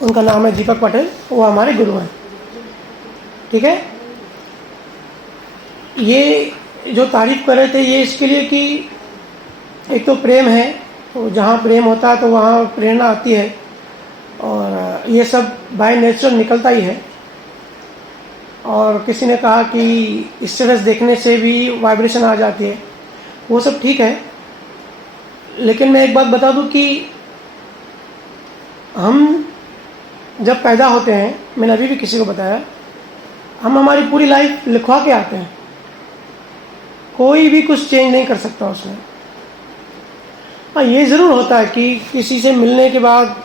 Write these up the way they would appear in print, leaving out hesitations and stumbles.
उनका नाम है दीपक पटेल, वो हमारे गुरु हैं। ठीक है, ये जो तारीफ कर रहे थे ये इसके लिए कि एक तो प्रेम है, तो जहाँ प्रेम होता है तो वहाँ प्रेरणा आती है, और ये सब बाय नेचर निकलता ही है। और किसी ने कहा कि स्टेटस देखने से भी वाइब्रेशन आ जाती है, वो सब ठीक है, लेकिन मैं एक बात बता दूं कि हम जब पैदा होते हैं, मैंने अभी भी किसी को बताया, हम हमारी पूरी लाइफ लिखवा के आते हैं, कोई भी कुछ चेंज नहीं कर सकता उसमें। हाँ, ये ज़रूर होता है कि किसी से मिलने के बाद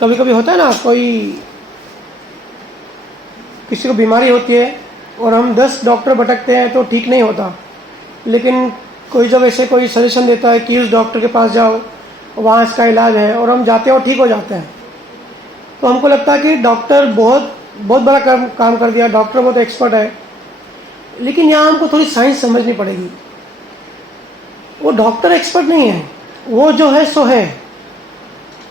कभी कभी होता है ना, कोई किसी को बीमारी होती है और हम 10 डॉक्टर भटकते हैं तो ठीक नहीं होता, लेकिन कोई जब ऐसे कोई सजेशन देता है कि उस डॉक्टर के पास जाओ, वहाँ इसका इलाज है, और हम जाते हैं और ठीक हो जाते हैं, तो हमको लगता है कि डॉक्टर बहुत बहुत बड़ा काम कर दिया, डॉक्टर बहुत एक्सपर्ट है। लेकिन यहाँ हमको थोड़ी साइंस समझनी पड़ेगी। वो डॉक्टर एक्सपर्ट नहीं है, वो जो है सो है।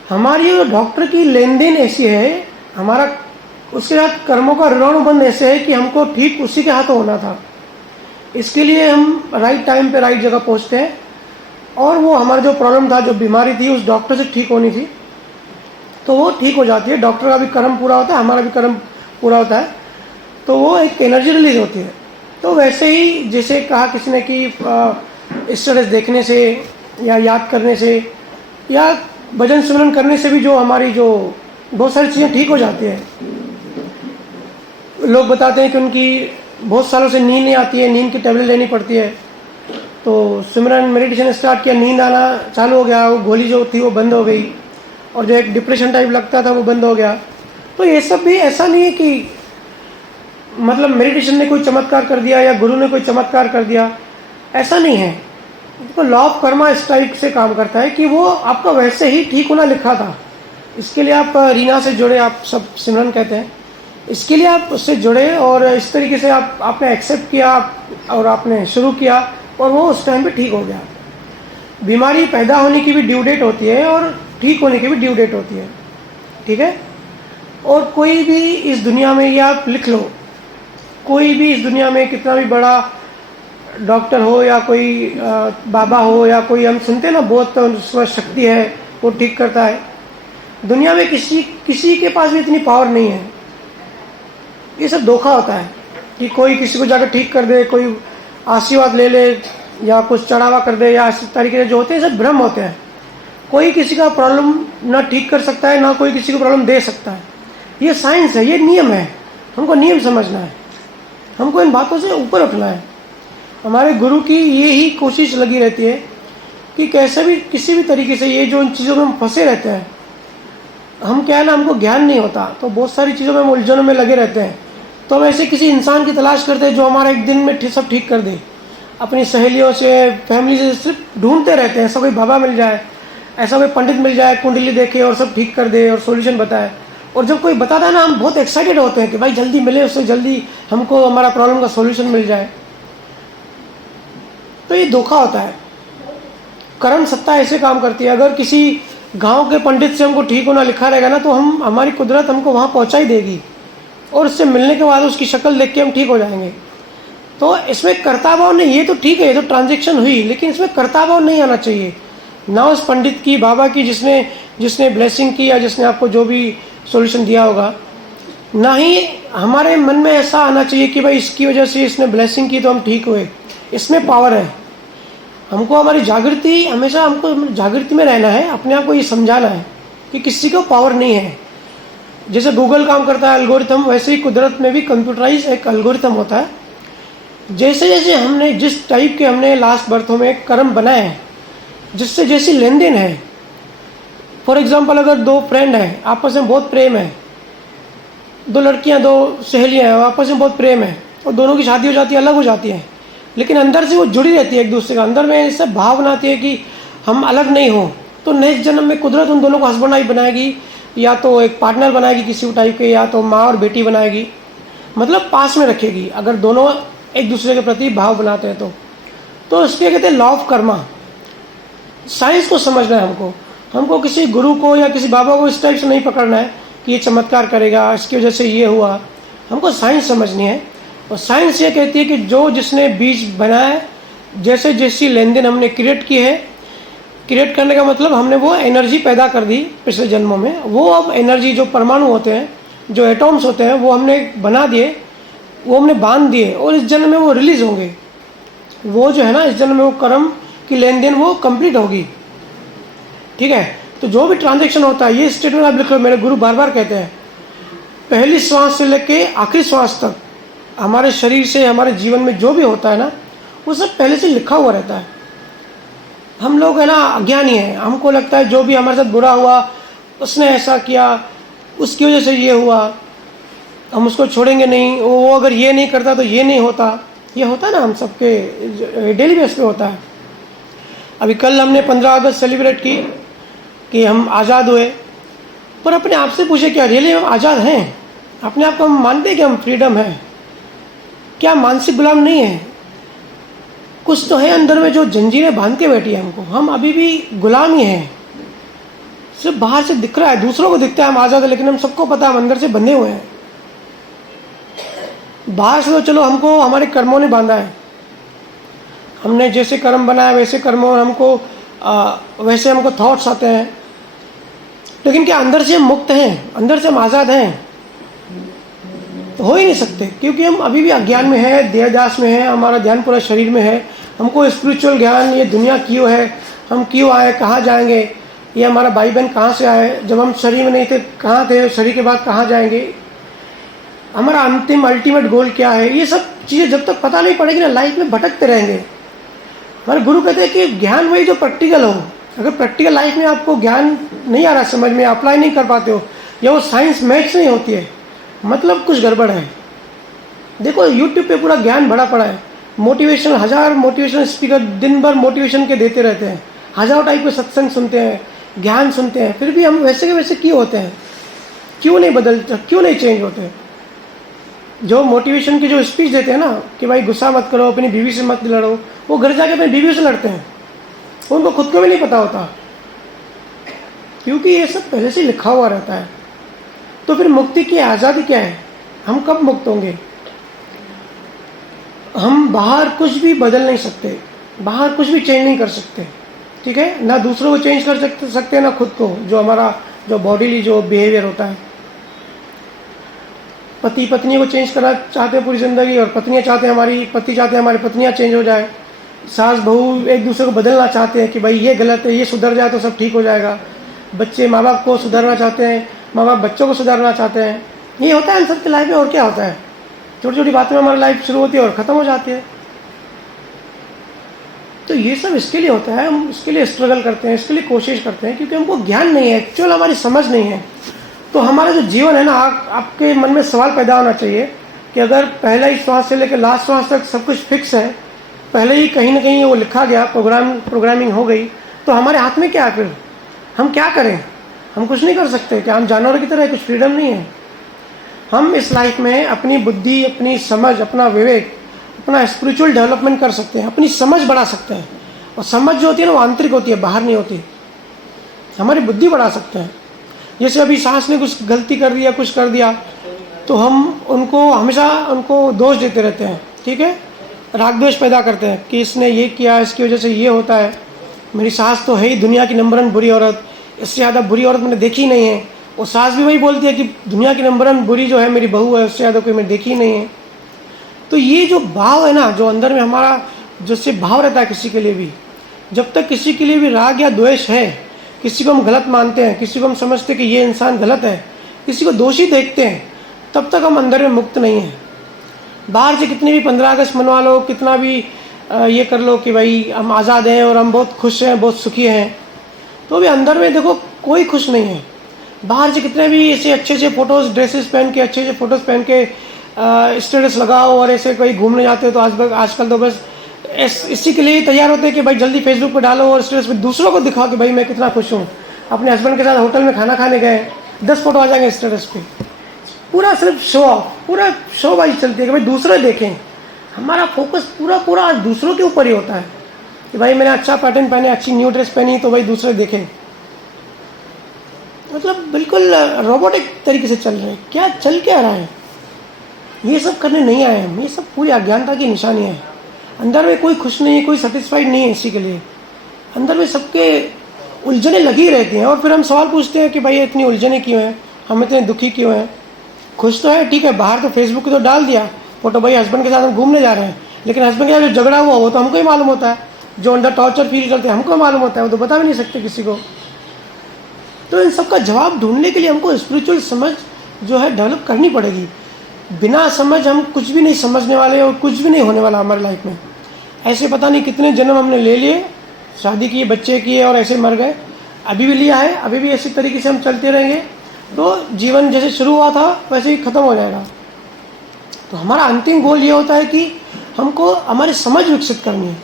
हमारी डॉक्टर की लेन देन ऐसी है, हमारा उसके साथ कर्मों का ऋणानुबंध ऐसे है कि हमको ठीक उसी के हाथों होना था। इसके लिए हम राइट टाइम पे राइट जगह पहुँचते हैं, और वो हमारा जो प्रॉब्लम था, जो बीमारी थी, उस डॉक्टर से ठीक होनी थी, तो वो ठीक हो जाती है। डॉक्टर का भी कर्म पूरा होता है, हमारा भी कर्म पूरा होता है, तो वो एक एनर्जी रिलीज होती है। तो वैसे ही जैसे कहा किसी ने कि स्टेटस देखने से या याद करने से या भजन सिमरन करने से भी जो हमारी जो बहुत सारी चीज़ें ठीक हो जाती है। लोग बताते हैं कि उनकी बहुत सालों से नींद नहीं आती है, नींद की टेबलेट लेनी पड़ती है, तो सिमरन मेडिटेशन स्टार्ट किया, नींद आना चालू हो गया, वो गोली जो थी वो बंद हो गई, और जो एक डिप्रेशन टाइप लगता था वो बंद हो गया। तो ये सब भी ऐसा नहीं है कि मतलब मेडिटेशन ने कोई चमत्कार कर दिया या गुरु ने कोई चमत्कार कर दिया, ऐसा नहीं है। तो लॉ ऑफ कर्मा इस टाइप से काम करता है कि वो आपका वैसे ही ठीक होना लिखा था। इसके लिए आप रीना से जुड़े, आप सब सिमरन कहते हैं, इसके लिए आप उससे जुड़े और इस तरीके से आपने एक्सेप्ट किया और आपने शुरू किया, और वो उस टाइम पे ठीक हो गया। बीमारी पैदा होने की भी ड्यू डेट होती है और ठीक होने की भी ड्यू डेट होती है। ठीक है, और कोई भी इस दुनिया में, ये आप लिख लो, कोई भी इस दुनिया में कितना भी बड़ा डॉक्टर हो या कोई बाबा हो या कोई, हम सुनते हैं ना बहुत शक्ति है, वो ठीक करता है, दुनिया में किसी के पास भी इतनी पावर नहीं है। ये सब धोखा होता है कि कोई किसी को जाकर ठीक कर दे, कोई आशीर्वाद ले ले या कुछ चढ़ावा कर दे, या इस तरीके से जो होते हैं सब भ्रम होते हैं। कोई किसी का प्रॉब्लम ना ठीक कर सकता है, ना कोई किसी को प्रॉब्लम दे सकता है। ये साइंस है, ये नियम है, हमको नियम समझना है, हमको इन बातों से ऊपर उठना है। हमारे गुरु की ये ही कोशिश लगी रहती है कि कैसे भी किसी भी तरीके से ये जो इन चीज़ों में हम फंसे रहते हैं, हम क्या है ना, हमको ज्ञान नहीं होता, तो बहुत सारी चीज़ों में हम उलझनों में लगे रहते हैं। तो हम ऐसे किसी इंसान की तलाश करते हैं जो हमारा एक दिन में सब ठीक कर दे। अपनी सहेलियों से, फैमिली से सिर्फ ढूंढते रहते हैं, ऐसा कोई बाबा मिल जाए, ऐसा कोई पंडित मिल जाए, कुंडली देखे और सब ठीक कर दे और सॉल्यूशन बताए। और जब कोई बताता है ना, हम बहुत एक्साइटेड होते हैं कि भाई जल्दी मिले उससे, जल्दी हमको हमारा प्रॉब्लम का सॉल्यूशन मिल जाए। तो ये धोखा होता है। कर्म सत्ता ऐसे काम करती है। अगर किसी गांव के पंडित से हमको ठीक होना लिखा रहेगा ना, तो हमारी कुदरत हमको वहाँ पहुँचा ही देगी, और उससे मिलने के बाद उसकी शक्ल देख के हम ठीक हो जाएंगे। तो इसमें कर्ता भाव नहीं, ये तो ठीक है, ये तो ट्रांजैक्शन हुई, लेकिन इसमें कर्ता भाव नहीं आना चाहिए। ना उस पंडित की, बाबा की, जिसने ब्लेसिंग की या जिसने आपको जो भी सॉल्यूशन दिया होगा, ना ही हमारे मन में ऐसा आना चाहिए कि भाई इसकी वजह से इसने ब्लेसिंग की तो हम ठीक हुए। इसमें पावर है। हमको हमारी जागृति, हमेशा हमको जागृति में रहना है, अपने आप को ये समझाना है कि किसी को पावर नहीं है। जैसे गूगल काम करता है एल्गोरिथम, वैसे ही कुदरत में भी कंप्यूटराइज एक एल्गोरिथम होता है। जैसे जैसे हमने जिस टाइप के हमने लास्ट बर्थों में कर्म बनाए हैं, जिससे जैसी लेन देन है, फॉर एग्जाम्पल अगर दो फ्रेंड हैं, आपस में बहुत प्रेम है, दो लड़कियां, दो सहेलियां हैं, आपस में बहुत प्रेम है, और दोनों की शादी हो जाती है, अलग हो जाती है, लेकिन अंदर से वो जुड़ी रहती है एक दूसरे का। अंदर में ऐसा भाव बनाती है कि हम अलग नहीं हो। तो नेक्स्ट जन्म में कुदरत उन दोनों को हस्बैंड वाइफ बनाएगी, या तो एक पार्टनर बनाएगी किसी टाइप के, या तो माँ और बेटी बनाएगी, मतलब पास में रखेगी, अगर दोनों एक दूसरे के प्रति भाव बनाते हैं तो इसके कहते हैं लॉ ऑफ कर्मा। साइंस को समझना है हमको किसी गुरु को या किसी बाबा को इस टाइप से नहीं पकड़ना है कि ये चमत्कार करेगा, इसकी वजह से ये हुआ। हमको साइंस समझनी है, और साइंस ये कहती है कि जो जिसने बीज बनाया, जैसे जैसी लेन देन हमने क्रिएट की है, क्रिएट करने का मतलब हमने वो एनर्जी पैदा कर दी पिछले जन्मों में, वो अब एनर्जी जो परमाणु होते हैं, जो एटॉम्स होते हैं, वो हमने बना दिए, वो हमने बांध दिए, और इस जन्म में वो रिलीज होंगे। वो जो है ना, इस जन्म में वो कर्म की लेन देन वो कंप्लीट होगी। ठीक है, तो जो भी ट्रांजैक्शन होता है, ये स्टेटमेंट आप लिख लो, मेरे गुरु बार बार कहते हैं, पहली श्वास से लेके आखिरी श्वास तक हमारे शरीर से, हमारे जीवन में जो भी होता है ना, वो सब पहले से लिखा हुआ रहता है। हम लोग है ना अज्ञानी हैं, हमको लगता है जो भी हमारे साथ बुरा हुआ, उसने ऐसा किया, उसकी वजह से ये हुआ, हम उसको छोड़ेंगे नहीं, वो अगर ये नहीं करता तो ये नहीं होता। ये होता है ना, हम सबके डेली बेस पे होता है। अभी कल हमने 15 अगस्त सेलिब्रेट की कि हम आज़ाद हुए, पर अपने आप से पूछे क्या रियली हम आज़ाद हैं? अपने आप को हम मानते हैं कि हम फ्रीडम है? क्या मानसिक गुलाम नहीं है? कुछ तो है अंदर में जो जंजीरें बांध के बैठी है हमको, हम अभी भी गुलाम ही हैं। सिर्फ बाहर से दिख रहा है, दूसरों को दिखता है हम आज़ाद है, लेकिन हम सबको पता है हम अंदर से बंधे हुए हैं। बाहर से तो चलो हमको हमारे कर्मों ने बांधा है, हमने जैसे कर्म बनाया वैसे कर्मों हमको वैसे हमको थॉट्स आते हैं, लेकिन क्या अंदर से हम मुक्त हैं, अंदर से हम आज़ाद हैं? तो हो ही नहीं सकते, क्योंकि हम अभी भी अज्ञान में है, देहदास में है, हमारा ध्यान पूरा शरीर में है। हमको स्पिरिचुअल ज्ञान, ये दुनिया क्यों है, हम क्यों आए, कहाँ जाएंगे, ये हमारा भाई बहन कहाँ से आए, जब हम शरीर में नहीं थे कहाँ थे, शरीर के बाद कहाँ जाएंगे, हमारा अंतिम अल्टीमेट गोल क्या है, ये सब चीज़ें जब तक पता नहीं पड़ेगी ना, लाइफ में भटकते रहेंगे। हमारे गुरु कहते हैं कि ज्ञान वही जो प्रैक्टिकल हो। अगर प्रैक्टिकल लाइफ में आपको ज्ञान नहीं आ रहा समझ में, अप्लाई नहीं कर पाते हो, या वो साइंस मैथ्स नहीं होती है, मतलब कुछ गड़बड़ है। देखो यूट्यूब पे पूरा ज्ञान भरा पड़ा है, मोटिवेशन, 1000 मोटिवेशनल स्पीकर दिन भर मोटिवेशन के देते रहते हैं, 1000 टाइप के सत्संग सुनते हैं, ज्ञान सुनते हैं, फिर भी हम वैसे के वैसे क्यों होते हैं? क्यों नहीं बदलते, क्यों नहीं चेंज होते? जो मोटिवेशन की जो स्पीच देते हैं ना कि भाई गुस्सा मत करो, अपनी बीवी से मत लड़ो, वो घर जाके अपनी बीवी से लड़ते हैं, उनको खुद को भी नहीं पता होता, क्योंकि ये सब पहले से लिखा हुआ रहता है। तो फिर मुक्ति की आज़ादी क्या है? हम कब मुक्त होंगे? हम बाहर कुछ भी बदल नहीं सकते, बाहर कुछ भी चेंज नहीं कर सकते, ठीक है ना? दूसरों को चेंज कर सकते हैं ना खुद को, जो हमारा जो बॉडीली जो बिहेवियर होता है। पति पत्नी को चेंज करना चाहते हैं पूरी ज़िंदगी, और पत्नियाँ चाहते हैं, हमारी पति चाहते हैं हमारी पत्नियाँ चेंज हो जाए। सास बहू एक दूसरे को बदलना चाहते हैं कि भाई ये गलत है, ये सुधर जाए तो सब ठीक हो जाएगा। बच्चे माँ बाप को सुधारना चाहते हैं, माँ बाप बच्चों को सुधारना चाहते हैं। ये होता है इन सबकी लाइफ में, और क्या होता है? छोटी छोटी बातों में हमारी लाइफ शुरू होती है और ख़त्म हो जाती है। तो ये सब इसके लिए होता है, हम इसके लिए स्ट्रगल करते हैं, इसके लिए कोशिश करते हैं, क्योंकि हमको ज्ञान नहीं है, एक्चुअल हमारी समझ नहीं है। तो हमारा जो जीवन है ना, आपके मन में सवाल पैदा होना चाहिए कि अगर पहला ही श्वास से लेकर लास्ट श्वास तक सब कुछ फिक्स है, पहले ही कहीं ना कहीं वो लिखा गया, प्रोग्रामिंग हो गई, तो हमारे हाथ में क्या है? फिर हम क्या करें? हम कुछ नहीं कर सकते क्या? हम जानवरों की तरह, कुछ फ्रीडम नहीं है। हम इस लाइफ में अपनी बुद्धि, अपनी समझ, अपना विवेक, अपना स्पिरिचुअल डेवलपमेंट कर सकते हैं, अपनी समझ बढ़ा सकते हैं। और समझ जो होती है ना, वो आंतरिक होती है, बाहर नहीं होती। हमारी बुद्धि बढ़ा सकते हैं। जैसे अभी सास ने कुछ गलती कर दिया, कुछ कर दिया, तो हम उनको हमेशा उनको दोष देते रहते हैं, ठीक है, राग द्वेष पैदा करते हैं कि इसने ये किया, इसकी वजह से ये होता है, मेरी सास तो है ही दुनिया की नंबर 1 बुरी औरत, इससे ज़्यादा बुरी औरत मैंने देखी नहीं है। और सास भी वही बोलती है कि दुनिया की नंबर 1 बुरी जो है मेरी बहू है, उससे ज़्यादा कोई मैं देखी नहीं है। तो ये जो भाव है ना, जो अंदर में हमारा जिससे भाव रहता है किसी के लिए भी, जब तक किसी के लिए भी राग या द्वेष है, किसी को हम गलत मानते हैं, किसी को हम समझते हैं कि ये इंसान गलत है, किसी को दोषी देखते हैं, तब तक हम अंदर में मुक्त नहीं हैं। बाहर से कितनी भी 15 अगस्त मनवा लो, कितना भी ये कर लो कि भाई हम आज़ाद हैं और हम बहुत खुश हैं, बहुत सुखी हैं, तो भी अंदर में देखो कोई खुश नहीं है। बाहर से कितने भी ऐसे अच्छे अच्छे फ़ोटोज़, ड्रेसेस पहन के, अच्छे अच्छे फ़ोटोज़ पहन के स्टेटस लगाओ, और ऐसे कहीं घूमने जाते हो तो आजकल तो बस इसी के लिए तैयार होते हैं कि भाई जल्दी फेसबुक पे डालो और स्टेटस पे दूसरों को दिखाओ कि भाई मैं कितना खुश हूँ। अपने हस्बैंड के साथ होटल में खाना खाने गए, 10 फोटो आ जाएंगे स्टेटस पे, पूरा सिर्फ शो ऑफ, पूरा शो बाजी चलती है कि भाई दूसरे देखें। हमारा फोकस पूरा दूसरों के ऊपर ही होता है कि भाई मैंने अच्छा पैटर्न पहने, अच्छी न्यू ड्रेस पहनी, तो भाई दूसरे देखें। मतलब बिल्कुल रोबोटिक तरीके से चल रहे हैं। क्या चल क्या रहा है? ये सब करने नहीं आए हम, ये सब पूरी अज्ञानता की निशानियाँ हैं। अंदर में कोई खुश नहीं है, कोई सेटिस्फाइड नहीं है इसी के लिए। अंदर में सबके उलझने लगी रहती हैं, और फिर हम सवाल पूछते हैं कि भाई इतनी उलझने क्यों हैं, हम इतने दुखी क्यों हैं? खुश तो है, ठीक है, बाहर तो फेसबुक पे तो डाल दिया फोटो, भाई हस्बैंड के साथ हम घूमने जा रहे हैं, लेकिन हस्बैंड के साथ जो झगड़ा हुआ वो तो हमको ही मालूम होता है, जो अंदर टॉर्चर फील करते हैं हमको मालूम होता है, वो तो बता भी नहीं सकते किसी को। तो इन सब का जवाब ढूंढने के लिए हमको स्पिरिचुअल समझ जो है डेवलप करनी पड़ेगी। बिना समझ हम कुछ भी नहीं समझने वाले, और कुछ भी नहीं होने वाला हमारी लाइफ में। ऐसे पता नहीं कितने जन्म हमने ले लिए, शादी किए, बच्चे किए और ऐसे मर गए। अभी भी लिया है, अभी भी इसी तरीके से हम चलते रहेंगे तो जीवन जैसे शुरू हुआ था वैसे ही ख़त्म हो जाएगा। तो हमारा अंतिम गोल ये होता है कि हमको हमारी समझ विकसित करनी है।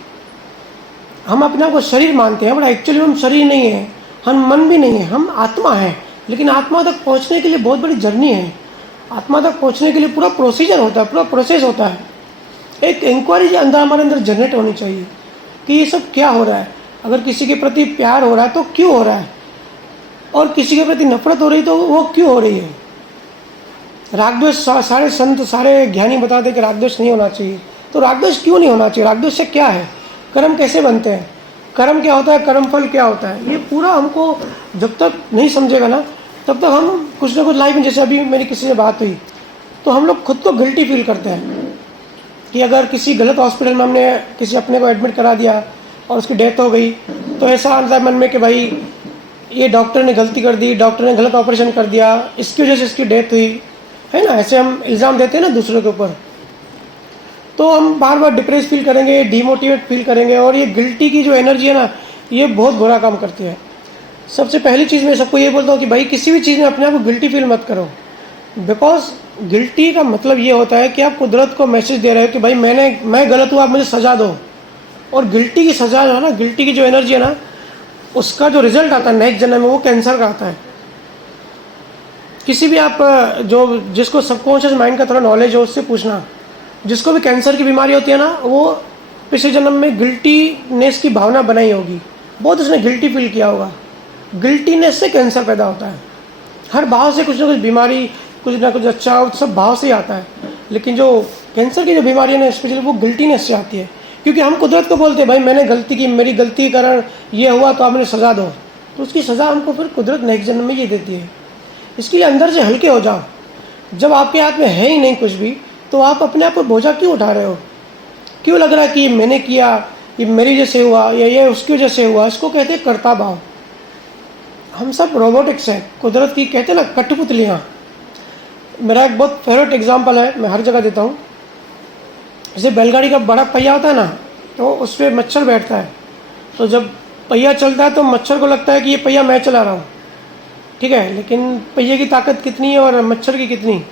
हम अपने आप को शरीर मानते हैं, बट एक्चुअली हम शरीर नहीं है, हम मन भी नहीं है, हम आत्मा है। लेकिन आत्मा तक पहुंचने के लिए बहुत बड़ी जर्नी है। आत्मा तक पहुंचने के लिए पूरा प्रोसीजर होता है, पूरा प्रोसेस होता है। एक इंक्वायरी अंदर हमारे अंदर जनरेट होनी चाहिए कि ये सब क्या हो रहा है। अगर किसी के प्रति प्यार हो रहा है तो क्यों हो रहा है, और किसी के प्रति नफरत हो रही तो वो क्यों हो रही है। रागद्वेष, सारे संत सारे ज्ञानी बताते कि रागद्वेष नहीं होना चाहिए। तो रागद्वेष क्यों नहीं होना चाहिए? रागद्वेष से क्या है? कर्म कैसे बनते हैं, कर्म क्या होता है, कर्म फल क्या होता है, ये पूरा हमको जब तक नहीं समझेगा ना, तब तक हम कुछ ना कुछ लाइफ में, जैसे अभी मेरी किसी से बात हुई तो हम लोग खुद को गिल्टी फील करते हैं कि अगर किसी गलत हॉस्पिटल में हमने किसी अपने को एडमिट करा दिया और उसकी डेथ हो गई, तो ऐसा आता है मन में कि भाई ये डॉक्टर ने गलती कर दी, डॉक्टर ने गलत ऑपरेशन कर दिया, इसकी वजह से इसकी डेथ हुई, है ना। ऐसे हम इल्ज़ाम देते हैं ना दूसरों के ऊपर। तो हम बार बार डिप्रेस फील करेंगे, डिमोटिवेट फील करेंगे, और ये गिल्टी की जो एनर्जी है ना, ये बहुत बुरा काम करती है। सबसे पहली चीज़ मैं सबको ये बोलता हूँ कि भाई किसी भी चीज़ में अपने आप को गिल्टी फील मत करो। बिकॉज गिल्टी का मतलब ये होता है कि आप कुदरत को मैसेज दे रहे हो कि भाई मैं गलत हूँ, आप मुझे सज़ा दो। और गिल्टी की सज़ा जो है ना, गिल्टी की जो एनर्जी है ना, उसका जो रिजल्ट आता है नेक्स्ट जन्म में वो कैंसर का आता है। किसी भी आप जो जिसको सबकॉन्शियस माइंड का थोड़ा नॉलेज हो उससे पूछना, जिसको भी कैंसर की बीमारी होती है ना, वो पिछले जन्म में गिल्टीनेस की भावना बनाई होगी, बहुत उसने गिल्टी फील किया होगा। गिल्टीनेस से कैंसर पैदा होता है। हर भाव से कुछ ना कुछ बीमारी, कुछ ना कुछ अच्छा, सब भाव से ही आता है। लेकिन जो कैंसर की जो बीमारी है ना, स्पेशली वो गिल्टीनेस से आती है, क्योंकि हम कुदरत को बोलते हैं भाई मैंने गलती की, मेरी गलती के कारण ये हुआ तो आप मुझे सज़ा दो। तो उसकी सज़ा हमको फिर कुदरत नेक्स्ट जन्म में ये देती है। इसके लिए अंदर से हल्के हो जाओ। जब आपके हाथ में है ही नहीं कुछ भी, तो आप अपने आप पर बोझा क्यों उठा रहे हो? क्यों लग रहा है कि ये मैंने किया, ये मेरी वजह से हुआ, या ये उसकी वजह से हुआ? इसको कहते हैं कर्ता भाव। हम सब रोबोटिक्स हैं, कुदरत की कहते हैं ना कठपुतलियाँ। मेरा एक बहुत फेवरेट एग्जाम्पल है, मैं हर जगह देता हूँ। जैसे बैलगाड़ी का बड़ा पहिया होता है ना, तो उस पर मच्छर बैठता है। तो जब पहिया चलता है तो मच्छर को लगता है कि ये पहिया मैं चला रहा हूँ, ठीक है, लेकिन पहिए की ताकत कितनी है और मच्छर की कितनी?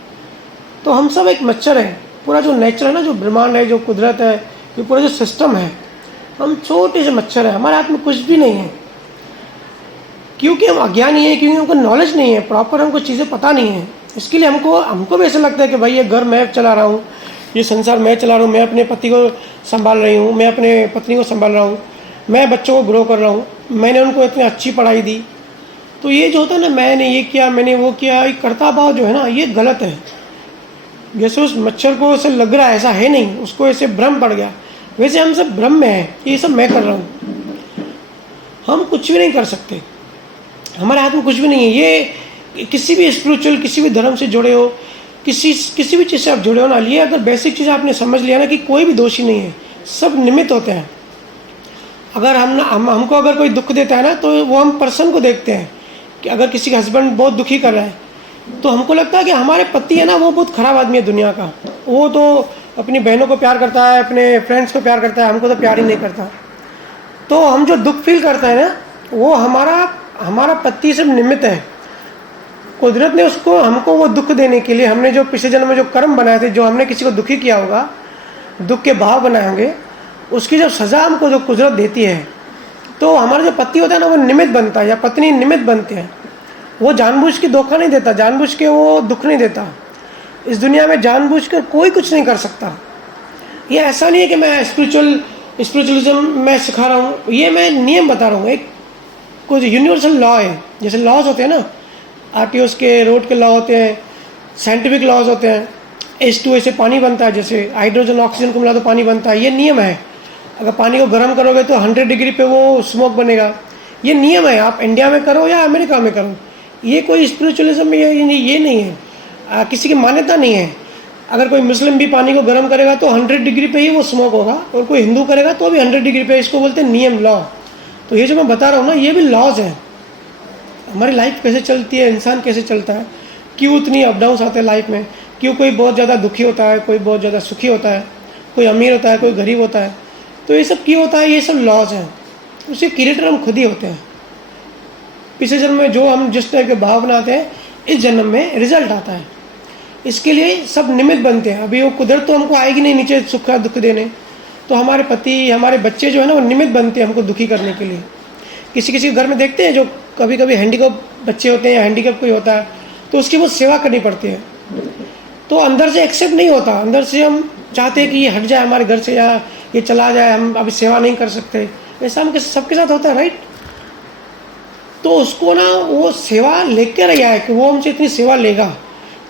तो हम सब एक मच्छर हैं। पूरा जो नेचर है ना, जो ब्रह्मांड है, जो कुदरत है, ये पूरा जो सिस्टम है, हम छोटे से मच्छर हैं। हमारे हाथ में कुछ भी नहीं है, क्योंकि हम अज्ञानी हैं, क्योंकि हमको नॉलेज नहीं है, प्रॉपर हमको चीज़ें पता नहीं है। इसके लिए हमको भी ऐसा लगता है कि भाई ये घर मैं चला रहा हूँ, ये संसार मैं चला रहा हूँ, मैं अपने पति को संभाल रही हूँ, मैं अपने पत्नी को संभाल रहा हूँ, मैं बच्चों को ग्रो कर रहा हूँ, मैंने उनको इतनी अच्छी पढ़ाई दी। तो ये जो होता है ना, मैंने ये किया, मैंने वो किया, ये कर्ता भाव जो है ना, ये गलत है। जैसे उस मच्छर को ऐसे लग रहा है ऐसा है नहीं, उसको ऐसे भ्रम पड़ गया, वैसे हम सब भ्रम में हैं, ये सब मैं कर रहा हूँ। हम कुछ भी नहीं कर सकते, हमारे हाथ में कुछ भी नहीं है। ये किसी भी स्पिरिचुअल, किसी भी धर्म से जुड़े हो, किसी भी चीज़ से आप जुड़े हो ना, ये अगर बेसिक चीज़ आपने समझ लिया ना कि कोई भी दोषी नहीं है, सब निमित्त होते हैं। अगर हमको अगर कोई दुख देता है ना, तो वो हम पर्सन को देखते हैं कि अगर किसी का हस्बैंड बहुत दुखी कर रहा है, तो हमको लगता है कि हमारे पति है ना, वो बहुत ख़राब आदमी है दुनिया का, वो तो अपनी बहनों को प्यार करता है, अपने फ्रेंड्स को प्यार करता है, हमको तो प्यार ही नहीं करता। तो हम जो दुख फील करते हैं ना, वो हमारा पति सब निमित्त है। कुदरत ने उसको हमको वो दुख देने के लिए, हमने जो पिछले जन्म में जो कर्म बनाए थे, जो हमने किसी को दुखी किया होगा, दुख के भाव बनाए होंगे, उसकी जब सज़ा हमको जो कुदरत देती है, तो हमारा जो पति होता है ना, वो निमित्त बनता है, या पत्नी निमित्त बनते हैं। वो जानबूझ के धोखा नहीं देता, जानबूझ के वो दुख नहीं देता। इस दुनिया में जानबूझ कर कोई कुछ नहीं कर सकता। ये ऐसा नहीं है कि मैं स्पिरिचुअलिज्म मैं सिखा रहा हूँ, ये मैं नियम बता रहा हूँ। एक कुछ यूनिवर्सल लॉ है, जैसे लॉज होते हैं ना, आरटीओस के, रोड के लॉ होते हैं, साइंटिफिक लॉज होते हैं। H2O से पानी बनता है, जैसे हाइड्रोजन ऑक्सीजन को मिला तो पानी बनता है, ये नियम है। अगर पानी को गर्म करोगे तो 100 डिग्री पे वो स्मोक बनेगा, ये नियम है। आप इंडिया में करो या अमेरिका में करो, ये कोई स्पिरिचुअलिज्म में ये नहीं है, किसी की मान्यता नहीं है। अगर कोई मुस्लिम भी पानी को गर्म करेगा तो 100 डिग्री पे ही वो स्मोक होगा, और कोई हिंदू करेगा तो भी 100 डिग्री पे। इसको बोलते हैं नियम, लॉ। तो ये जो मैं बता रहा हूँ ना, ये भी लॉज हैं। हमारी लाइफ कैसे चलती है, इंसान कैसे चलता है, क्यों इतनी अप डाउन्स आते हैं लाइफ में, क्यों कोई बहुत ज़्यादा दुखी होता है, कोई बहुत ज़्यादा सुखी होता है, कोई अमीर होता है, कोई गरीब होता है। तो ये सब क्यों होता है, ये सब लॉज हैं। उसके क्रिएटर हम खुद ही होते हैं। पिछले जन्म में जो हम जिस तरह के भाव बनाते हैं, इस जन्म में रिजल्ट आता है। इसके लिए सब निमित्त बनते हैं। अभी वो कुदरत तो हमको आएगी नहीं नीचे सुख का दुख देने, तो हमारे पति, हमारे बच्चे जो है ना, वो निमित्त बनते हैं हमको दुखी करने के लिए। किसी किसी घर में देखते हैं जो कभी कभी हैंडीकैप बच्चे होते हैं या हैंडीकैप कोई होता है, तो उसकी बहुत सेवा करनी पड़ती है। तो अंदर से एक्सेप्ट नहीं होता, अंदर से हम चाहते हैं कि ये हट जाए हमारे घर से, या ये चला जाए, हम अभी सेवा नहीं कर सकते। ऐसा हम सबके साथ होता है, राइट। तो उसको ना वो सेवा लेकर आया है कि वो हमसे इतनी सेवा लेगा,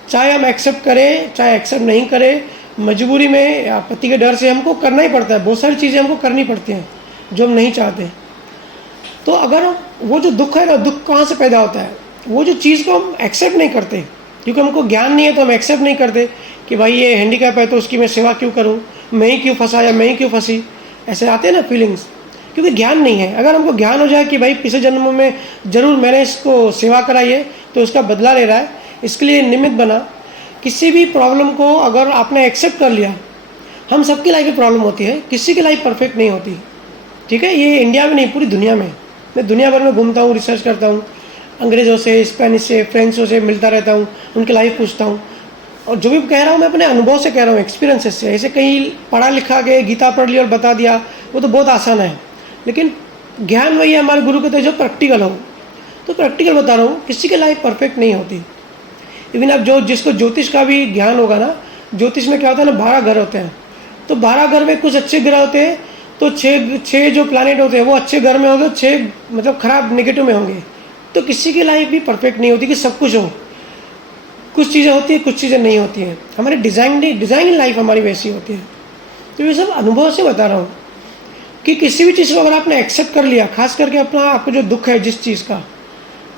चाहे हम एक्सेप्ट करें चाहे एक्सेप्ट नहीं करें, मजबूरी में या पति के डर से हमको करना ही पड़ता है। बहुत सारी चीज़ें हमको करनी पड़ती हैं जो हम नहीं चाहते। तो अगर वो जो दुख है ना, दुख कहाँ से पैदा होता है, वो जो चीज़ को हम एक्सेप्ट नहीं करते, क्योंकि हमको ज्ञान नहीं है तो हम एक्सेप्ट नहीं करते कि भाई ये हैंडीकैप है तो उसकी मैं सेवा क्यों करूं, मैं ही क्यों फंसा या मैं ही क्यों फंसी, ऐसे आते हैं ना फीलिंग्स, क्योंकि ज्ञान नहीं है। अगर हमको ज्ञान हो जाए कि भाई पिछले जन्म में ज़रूर मैंने इसको सेवा कराई है तो उसका बदला ले रहा है, इसके लिए निमित्त बना। किसी भी प्रॉब्लम को अगर आपने एक्सेप्ट कर लिया, हम सबकी लाइफ में प्रॉब्लम होती है, किसी की लाइफ परफेक्ट नहीं होती, ठीक है। ये इंडिया में नहीं, पूरी दुनिया में। मैं दुनिया भर में घूमता हूँ, रिसर्च करता हूँ, अंग्रेज़ों से, स्पेनिश से, फ्रेंचों से मिलता रहता हूँ, उनकी लाइफ पूछता हूँ, और जो भी कह रहा हूँ मैं अपने अनुभव से कह रहा हूँ, एक्सपीरियंसेस से। ऐसे कहीं पढ़ा लिखा के गीता पढ़ लिया और बता दिया, वो तो बहुत आसान है। लेकिन ज्ञान वही है, हमारे गुरु कहते हैं जो प्रैक्टिकल हो। तो प्रैक्टिकल बता रहा हूँ, किसी की लाइफ परफेक्ट नहीं होती। इवन आप जिसको ज्योतिष का भी ज्ञान होगा ना, ज्योतिष में क्या होता है ना, 12 घर होते हैं। तो 12 घर में कुछ अच्छे ग्रह होते हैं, तो 6 जो प्लैनेट होते हैं वो अच्छे घर में होंगे, 6 मतलब खराब नेगेटिव में होंगे। तो किसी की लाइफ भी परफेक्ट नहीं होती कि सब कुछ हो, कुछ चीज़ें होती है, कुछ चीज़ें नहीं होती हैं। हमारी डिज़ाइन लाइफ हमारी वैसी होती है। तो ये सब अनुभव से बता रहा हूँ कि किसी भी चीज़ को अगर आपने एक्सेप्ट कर लिया, खास करके अपना आपको जो दुख है, जिस चीज़ का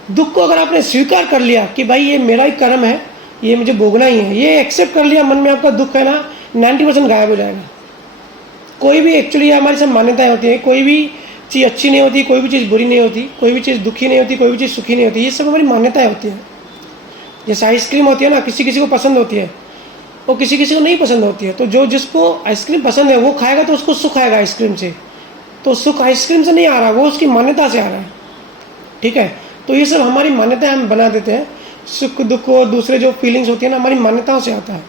दुख को अगर आपने स्वीकार कर लिया कि भाई ये मेरा ही कर्म है, ये मुझे भोगना ही है, ये एक्सेप्ट कर लिया मन में, आपका दुख है ना 90% गायब हो जाएगा। कोई भी एक्चुअली हमारी सब मान्यताएं होती हैं, कोई भी चीज़ अच्छी नहीं होती, कोई भी चीज़ बुरी नहीं होती, कोई भी चीज़ दुखी नहीं होती, कोई भी चीज़ सुखी नहीं होती। ये सब हमारी मान्यताएं होती हैं। जैसे आइसक्रीम होती है ना, किसी किसी को पसंद होती है और किसी किसी को नहीं पसंद होती है। तो जो जिसको आइसक्रीम पसंद है वो खाएगा तो उसको सुख आएगा आइसक्रीम से। तो सुख आइसक्रीम से नहीं आ रहा, वो उसकी मान्यता से आ रहा है, ठीक है। तो ये सब हमारी मान्यताएं हम बना देते हैं। सुख दुख और दूसरे जो फीलिंग्स होती है ना, हमारी मान्यताओं से आता है।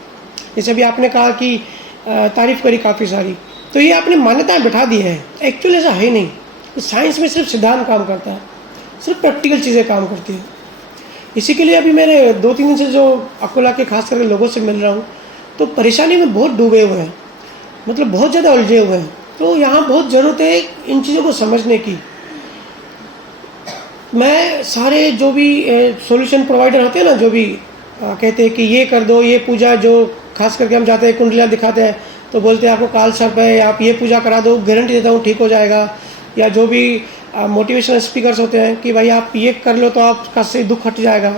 जैसे अभी आपने कहा कि तारीफ़ करी काफ़ी सारी, तो ये आपने मान्यताएं बिठा दी है। एक्चुअली ऐसा है नहीं। तो साइंस में सिर्फ सिद्धांत काम करता है, सिर्फ प्रैक्टिकल चीज़ें काम करती हैं। इसी के लिए अभी मेरे 2-3 दिन से जो अकोला के खास करके लोगों से मिल रहा हूँ, तो परेशानी में बहुत डूबे हुए हैं, मतलब बहुत ज़्यादा उलझे हुए हैं। तो यहाँ बहुत ज़रूरत है इन चीज़ों को समझने की। मैं सारे जो भी सॉल्यूशन प्रोवाइडर होते हैं ना, जो भी कहते हैं कि ये कर दो, ये पूजा, जो खास करके हम जाते हैं कुंडलियाँ दिखाते हैं तो बोलते हैं आपको काल सर्प है, आप ये पूजा करा दो, गारंटी देता हूँ ठीक हो जाएगा। या जो भी मोटिवेशनल स्पीकर्स होते हैं कि भाई आप ये कर लो तो आपका से दुख हट जाएगा।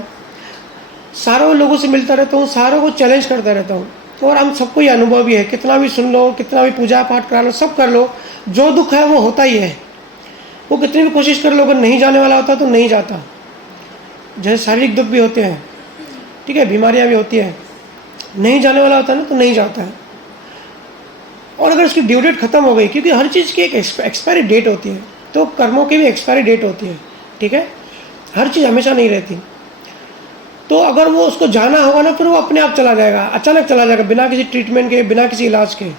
सारों लोगों से मिलता रहता हूँ, सारों को चैलेंज करता रहता हूँ, और हम सबको ये अनुभव भी है। कितना भी सुन लो, कितना भी पूजा पाठ करा लो, सब कर लो, जो दुख है वो होता ही है। वो कितनी भी कोशिश कर लो, अगर नहीं जाने वाला होता तो नहीं जाता। जैसे शारीरिक दुख भी होते हैं, ठीक है, बीमारियां भी होती हैं, नहीं जाने वाला होता है ना तो नहीं जाता है। और अगर उसकी ड्यू डेट खत्म हो गई, क्योंकि हर चीज़ की एक एक्सपायरी डेट होती है, तो कर्मों की भी एक्सपायरी डेट होती है, ठीक है, हर चीज़ हमेशा नहीं रहती। तो अगर वो उसको जाना होगा ना, फिर वो अपने आप चला जाएगा, अचानक चला जाएगा, बिना किसी ट्रीटमेंट के, बिना किसी इलाज के।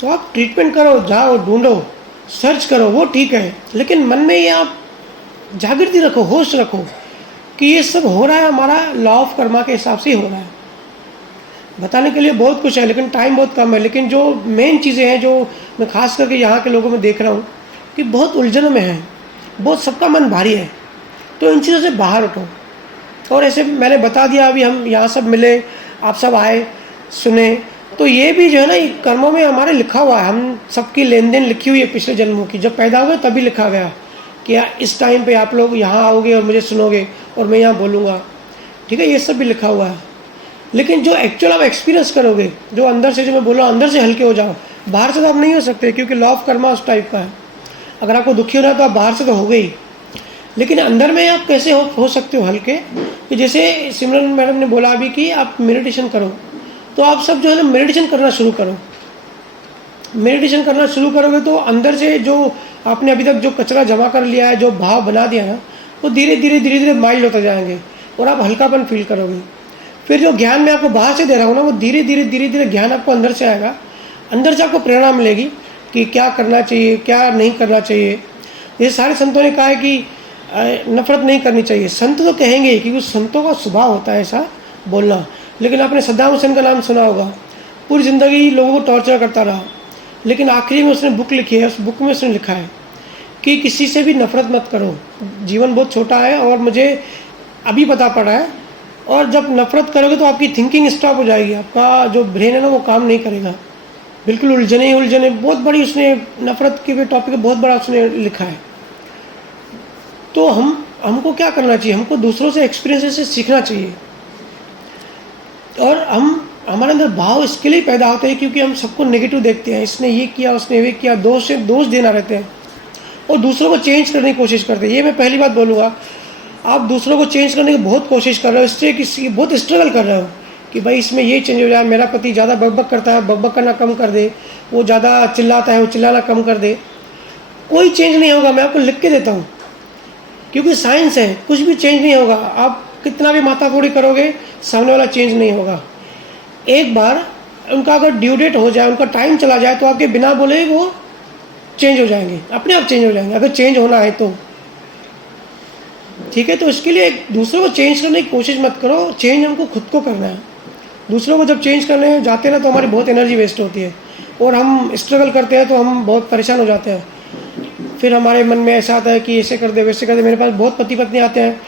तो आप ट्रीटमेंट करो, जाओ, ढूंढो, सर्च करो, वो ठीक है, लेकिन मन में ये आप जागृति रखो, होश रखो कि ये सब हो रहा है, हमारा लॉ ऑफ कर्मा के हिसाब से ही हो रहा है। बताने के लिए बहुत कुछ है, लेकिन टाइम बहुत कम है। लेकिन जो मेन चीज़ें हैं, जो मैं खास करके यहाँ के लोगों में देख रहा हूँ कि बहुत उलझनों में है, बहुत सबका मन भारी है। तो इन चीज़ों से बाहर उठो, और ऐसे मैंने बता दिया, अभी हम यहाँ सब मिले, आप सब आए, सुने, तो ये भी जो है ना, ये कर्मों में हमारे लिखा हुआ है, हम सबकी लेन देन लिखी हुई है पिछले जन्मों की। जब पैदा हुए तभी लिखा गया कि इस टाइम पे आप लोग यहाँ आओगे और मुझे सुनोगे और मैं यहाँ बोलूँगा, ठीक है, ये सब भी लिखा हुआ है। लेकिन जो एक्चुअल आप एक्सपीरियंस करोगे, जो अंदर से, जो मैं बोला अंदर से हल्के हो जाओ, बाहर से तो आप नहीं हो सकते, क्योंकि लॉ ऑफ कर्मा उस टाइप का है। अगर आपको दुखी होना है तो आप बाहर से तो हो गई, लेकिन अंदर में आप कैसे हो सकते हो हल्के, कि जैसे सिमरन मैडम ने बोला अभी कि आप मेडिटेशन करो, तो आप सब जो है ना मेडिटेशन करना शुरू करो। मेडिटेशन करना शुरू करोगे तो अंदर से जो आपने अभी तक जो कचरा जमा कर लिया है, जो भाव बना दिया ना, वो धीरे धीरे माइल्ड होते जाएंगे और आप हल्कापन फील करोगे। फिर जो ज्ञान मैं आपको बाहर से दे रहा हूँ ना, वो धीरे धीरे ज्ञान आपको अंदर से आएगा, अंदर से आपको प्रेरणा मिलेगी कि क्या करना चाहिए, क्या नहीं करना चाहिए। ये सारे संतों ने कहा है कि नफरत नहीं करनी चाहिए। संत तो कहेंगे, क्योंकि संतों का स्वभाव होता है ऐसा बोलना। लेकिन आपने सद्दाम हुसैन का नाम सुना होगा, पूरी ज़िंदगी लोगों को टॉर्चर करता रहा, लेकिन आखिरी में उसने बुक लिखी है, उस बुक में उसने लिखा है कि किसी से भी नफरत मत करो, जीवन बहुत छोटा है और मुझे अभी पता पड़ा है, और जब नफरत करोगे तो आपकी थिंकिंग स्टॉप हो जाएगी, आपका जो ब्रेन है ना वो काम नहीं करेगा, बिल्कुल उलझने बहुत बड़ी उसने नफरत के टॉपिक बहुत बड़ा उसने लिखा है। तो हमको क्या करना चाहिए, हमको दूसरों से एक्सपीरियंस से सीखना चाहिए। और हमारे अंदर भाव इसके लिए पैदा होते हैं क्योंकि हम सबको नेगेटिव देखते हैं, इसने ये किया, उसने ये किया, दोष देना रहते हैं और दूसरों को चेंज करने की कोशिश करते हैं। ये मैं पहली बात बोलूँगा, आप दूसरों को चेंज करने की बहुत कोशिश कर रहे हो, इससे किसी बहुत स्ट्रगल कर रहे हो कि भाई इसमें ये चेंज हो जाए, मेरा पति ज़्यादा बकबक करता है, बकबक करना कम कर दे, वो ज़्यादा चिल्लाता है, वो चिल्लाना कम कर दे। कोई चेंज नहीं होगा, मैं आपको लिख के देता हूँ, क्योंकि साइंस है, कुछ भी चेंज नहीं होगा। आप कितना भी माथाफोड़ी करोगे, सामने वाला चेंज नहीं होगा। एक बार उनका अगर ड्यू डेट हो जाए, उनका टाइम चला जाए, तो आपके बिना बोले वो चेंज हो जाएंगे, अपने आप चेंज हो जाएंगे, अगर चेंज होना है तो, ठीक है। तो इसके लिए दूसरों को चेंज करने की कोशिश मत करो, चेंज हमको खुद को करना है। दूसरों को जब चेंज करने जाते हैं ना, तो हमारी बहुत एनर्जी वेस्ट होती है और हम स्ट्रगल करते हैं, तो हम बहुत परेशान हो जाते हैं। फिर हमारे मन में ऐसा आता है कि ऐसे कर दे, वैसे कर दे। मेरे पास बहुत पति पत्नी आते हैं,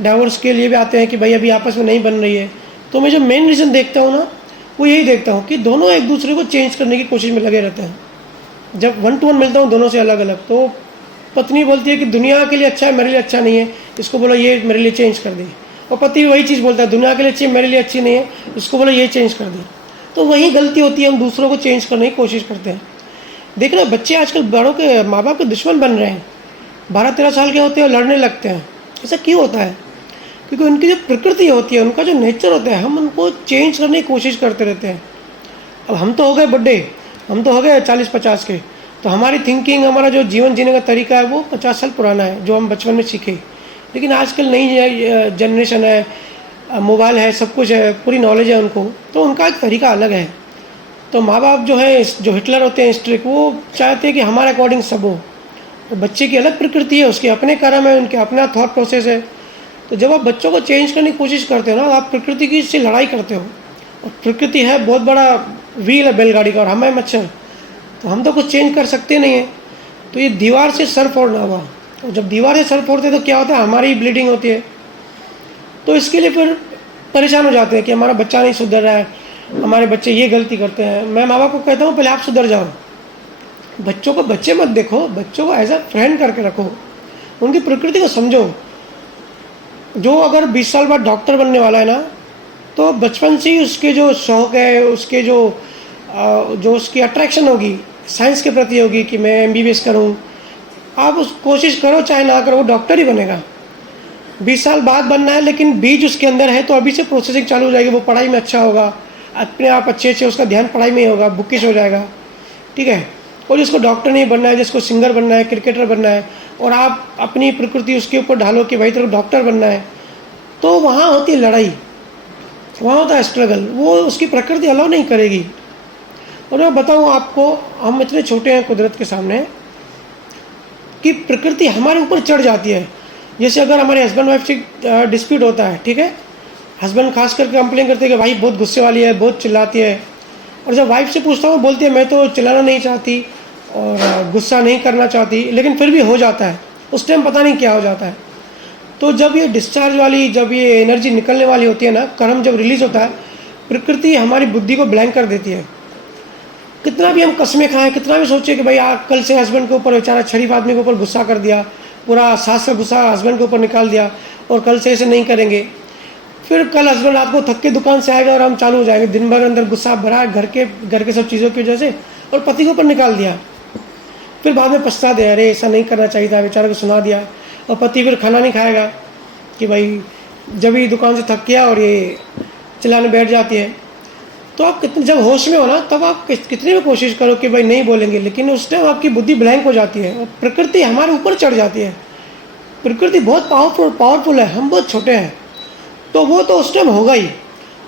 डाइवोर्स के लिए भी आते हैं कि भाई अभी आपस में नहीं बन रही है। तो मैं जो मेन रीज़न देखता हूँ ना, वो यही देखता हूँ कि दोनों एक दूसरे को चेंज करने की कोशिश में लगे रहते हैं। जब 1 to 1 मिलता हूँ दोनों से अलग अलग, तो पत्नी बोलती है कि दुनिया के लिए अच्छा है, मेरे लिए अच्छा नहीं है, इसको बोलो ये मेरे लिए चेंज कर दे। और पति भी वही चीज़ बोलता है, दुनिया के लिए अच्छी है, मेरे लिए अच्छी नहीं है, इसको बोलो ये चेंज कर दे। तो वही गलती होती है, हम दूसरों को चेंज करने की कोशिश करते हैं। देखना, बच्चे आजकल बड़ों के माँ बाप के दुश्मन बन रहे हैं, 12-13 साल के होते हैं, लड़ने लगते हैं। ऐसा क्यों होता है? क्योंकि उनकी जो प्रकृति होती है, उनका जो नेचर होता है, हम उनको चेंज करने की कोशिश करते रहते हैं। अब हम तो हो गए बड़े, हम तो हो गए 40-50 के, तो हमारी थिंकिंग, हमारा जो जीवन जीने का तरीका है वो 50 साल पुराना है, जो हम बचपन में सीखे। लेकिन आजकल नई जनरेशन है, मोबाइल है, सब कुछ है, पूरी नॉलेज है उनको, तो उनका एक तरीका अलग है। तो माँ बाप जो है, जो हिटलर होते हैं स्ट्रिक्ट, वो चाहते हैं कि हमारे अकॉर्डिंग सब हो। तो बच्चे की अलग प्रकृति है, उसके अपने कर्म है, उनके अपना थॉट प्रोसेस है। तो जब आप बच्चों को चेंज करने की कोशिश करते हो ना, आप प्रकृति की से लड़ाई करते हो। और प्रकृति है बहुत बड़ा व्हील है बैलगाड़ी का, और हम है मच्छर, तो हम तो कुछ चेंज कर सकते नहीं हैं। तो ये दीवार से सर फोड़ना हुआ, और जब दीवार से सर फोड़ते तो क्या होता है, हमारी ब्लीडिंग होती है। तो इसके लिए फिर परेशान हो जाते हैं कि हमारा बच्चा नहीं सुधर रहा है, हमारे बच्चे ये गलती करते हैं। मैं माँ बाप को कहता हूँ, पहले आप सुधर जाओ। बच्चों को बच्चे मत देखो, बच्चों को एज अ फ्रेंड करके रखो, उनकी प्रकृति को समझो। जो अगर 20 साल बाद डॉक्टर बनने वाला है ना, तो बचपन से ही उसके जो शौक़ है, उसके जो उसकी अट्रैक्शन होगी साइंस के प्रति होगी कि मैं MBBS करूं, आप उस कोशिश करो चाहे ना करो, वो डॉक्टर ही बनेगा। 20 साल बाद बनना है, लेकिन बीज उसके अंदर है, तो अभी से प्रोसेसिंग चालू हो जाएगी। वो पढ़ाई में अच्छा होगा, अपने आप अच्छे उसका ध्यान पढ़ाई में ही होगा, बुकिश हो जाएगा, ठीक है। और जिसको डॉक्टर नहीं बनना है, जिसको सिंगर बनना है, क्रिकेटर बनना है, और आप अपनी प्रकृति उसके ऊपर ढालो कि भाई तेरे को डॉक्टर बनना है, तो वहाँ होती है लड़ाई, वहाँ होता है स्ट्रगल, वो उसकी प्रकृति अलाउ नहीं करेगी। और मैं बताऊँ आपको, हम इतने छोटे हैं कुदरत के सामने कि प्रकृति हमारे ऊपर चढ़ जाती है। जैसे अगर हमारे हस्बैंड वाइफ से डिस्प्यूट होता है, ठीक है, हस्बैंड खास करके कंप्लेन करते हैं कि भाई बहुत गुस्से वाली है, बहुत चिल्लाती है। और जब वाइफ से पूछता हूँ, बोलती है मैं तो चिल्लाना नहीं चाहती और गुस्सा नहीं करना चाहती, लेकिन फिर भी हो जाता है, उस टाइम पता नहीं क्या हो जाता है। तो जब ये डिस्चार्ज वाली, जब ये एनर्जी निकलने वाली होती है ना, कर्म जब रिलीज होता है, प्रकृति हमारी बुद्धि को ब्लैंक कर देती है। कितना भी हम कस्में खाएं, कितना भी सोचे कि भाई कल से हस्बैंड के ऊपर, बेचारा शरीफ आदमी के ऊपर गुस्सा कर दिया, पूरा सास का गुस्सा हस्बैंड के ऊपर निकाल दिया और कल से ऐसे नहीं करेंगे, फिर कल हस्बैंड रात को थक के दुकान से आएगा और हम चालू हो जाएंगे, दिन भर अंदर गुस्सा भरा है घर के सब चीज़ों की वजह से और पति के ऊपर निकाल दिया। फिर बाद में पछता दे, अरे ऐसा नहीं करना चाहिए था, बेचारे को सुना दिया। और पति फिर खाना नहीं खाएगा कि भाई जब ही दुकान से थक गया और ये चिल्लाने बैठ जाती है। तो आप कितने, जब होश में हो ना, तब आप कितनी भी कोशिश करो कि भाई नहीं बोलेंगे, लेकिन उस टाइम आपकी बुद्धि ब्लैंक हो जाती है और प्रकृति हमारे ऊपर चढ़ जाती है। प्रकृति बहुत पावरफुल है, हम बहुत छोटे हैं, तो वो तो उस टाइम होगा ही।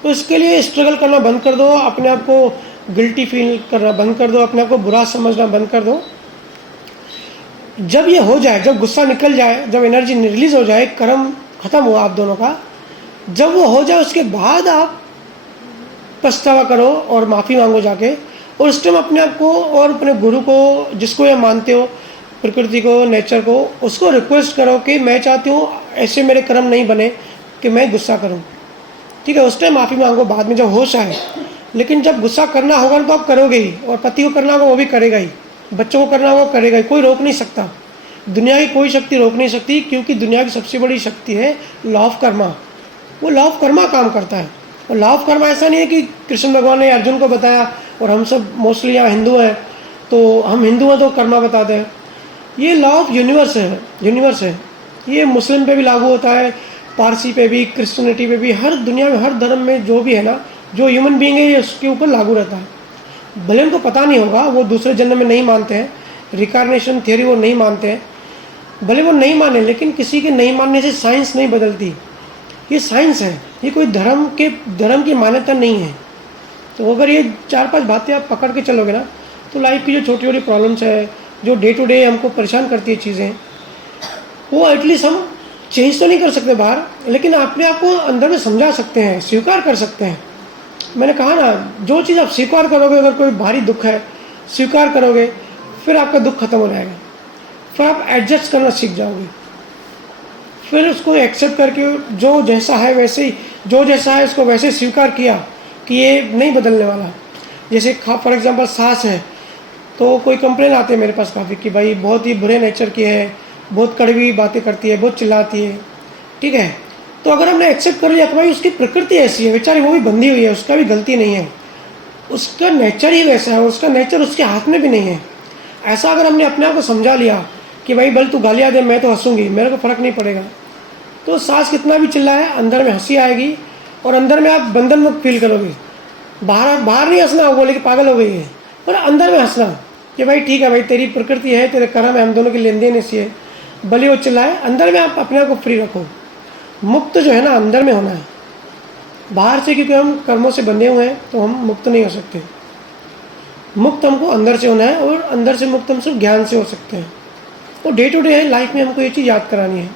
तो इसके लिए स्ट्रगल करना बंद कर दो, अपने आप को गिल्टी फील करना बंद कर दो, अपने आप को बुरा समझना बंद कर दो। जब ये हो जाए, जब गुस्सा निकल जाए, जब एनर्जी रिलीज हो जाए, कर्म खत्म हुआ आप दोनों का, जब वो हो जाए उसके बाद आप पछतावा करो और माफ़ी मांगो जाके। और उस टाइम अपने आप को और अपने गुरु को, जिसको ये मानते हो, प्रकृति को, नेचर को, उसको रिक्वेस्ट करो कि मैं चाहती हूँ ऐसे मेरे कर्म नहीं बने कि मैं गुस्सा करूँ। ठीक है, उस टाइम माफ़ी मांगो बाद में जब होश आए। लेकिन जब गुस्सा करना होगा तो आप करोगे ही, और पति को करना होगा वो भी करेगा ही, बच्चों को करना होगा करेगा ही, कोई रोक नहीं सकता। दुनिया की कोई शक्ति रोक नहीं सकती, क्योंकि दुनिया की सबसे बड़ी शक्ति है लॉ ऑफ कर्मा। वो लॉ ऑफ कर्मा काम करता है। और लॉ ऑफ कर्मा ऐसा नहीं है कि कृष्ण भगवान ने अर्जुन को बताया और हम सब मोस्टली यहाँ हिंदू हैं तो हम हिंदू हैं तो कर्मा बताते हैं। ये लॉ ऑफ यूनिवर्स है। ये मुस्लिम पे भी लागू होता है, पारसी पे भी, क्रिश्चियनिटी पे भी, हर दुनिया में, हर धर्म में जो भी है ना, जो ह्यूमन बीइंग है, ये उसके ऊपर लागू रहता है। भले उनको पता नहीं होगा, वो दूसरे जन्म में नहीं मानते हैं, रिकारनेशन थियोरी वो नहीं मानते हैं, भले वो नहीं माने, लेकिन किसी के नहीं मानने से साइंस नहीं बदलती। ये साइंस है, ये कोई धर्म की मान्यता नहीं है। तो अगर ये 4-5 बातें आप पकड़ के चलोगे ना, तो लाइफ की जो छोटी छोटी प्रॉब्लम्स है, जो डे टू डे हमको परेशान करती है चीज़ें, वो एटलीस्ट हम चेंज तो नहीं कर सकते बाहर, लेकिन अपने आप को अंदर में समझा सकते हैं, स्वीकार कर सकते हैं। मैंने कहा ना, जो चीज़ आप स्वीकार करोगे, अगर कोई भारी दुख है, स्वीकार करोगे, फिर आपका दुख खत्म हो जाएगा। फिर आप एडजस्ट करना सीख जाओगे, फिर उसको एक्सेप्ट करके जो जैसा है वैसे ही, जो जैसा है उसको वैसे स्वीकार किया कि ये नहीं बदलने वाला। जैसे फॉर एग्जांपल सास है, तो कोई कंप्लेन आते हैं मेरे पास काफ़ी कि भाई बहुत ही बुरे नेचर की है, बहुत कड़वी बातें करती है, बहुत चिल्लाती है। ठीक है, तो अगर हमने एक्सेप्ट कर लिया कि भाई उसकी प्रकृति ऐसी है, बेचारी वो भी बंधी हुई है, उसका भी गलती नहीं है, उसका नेचर ही वैसा है, उसका नेचर उसके हाथ में भी नहीं है, ऐसा अगर हमने अपने आप को समझा लिया कि भाई बल तू गालियाँ दे, मैं तो हंसूंगी, मेरे को फ़र्क नहीं पड़ेगा, तो सास कितना भी चिल्लाए, अंदर में हंसी आएगी और अंदर में आप बंधन मुक्त फील करोगे। बाहर नहीं हंसना, बोले कि पागल हो गई है, पर अंदर में हंसना कि भाई ठीक है, भाई तेरी प्रकृति है, तेरे कर्म है, हम दोनों की लेन देन ऐसी है, भले वो चिल्लाए, अंदर में आप अपने आप को फ्री रखो। मुक्त जो है ना, अंदर में होना है, बाहर से क्योंकि हम कर्मों से बंधे हुए हैं तो हम मुक्त नहीं हो सकते। मुक्त हमको अंदर से होना है, और अंदर से मुक्त हम सिर्फ ज्ञान से हो सकते हैं। और डे टू डे लाइफ में हमको ये चीज़ याद करानी है,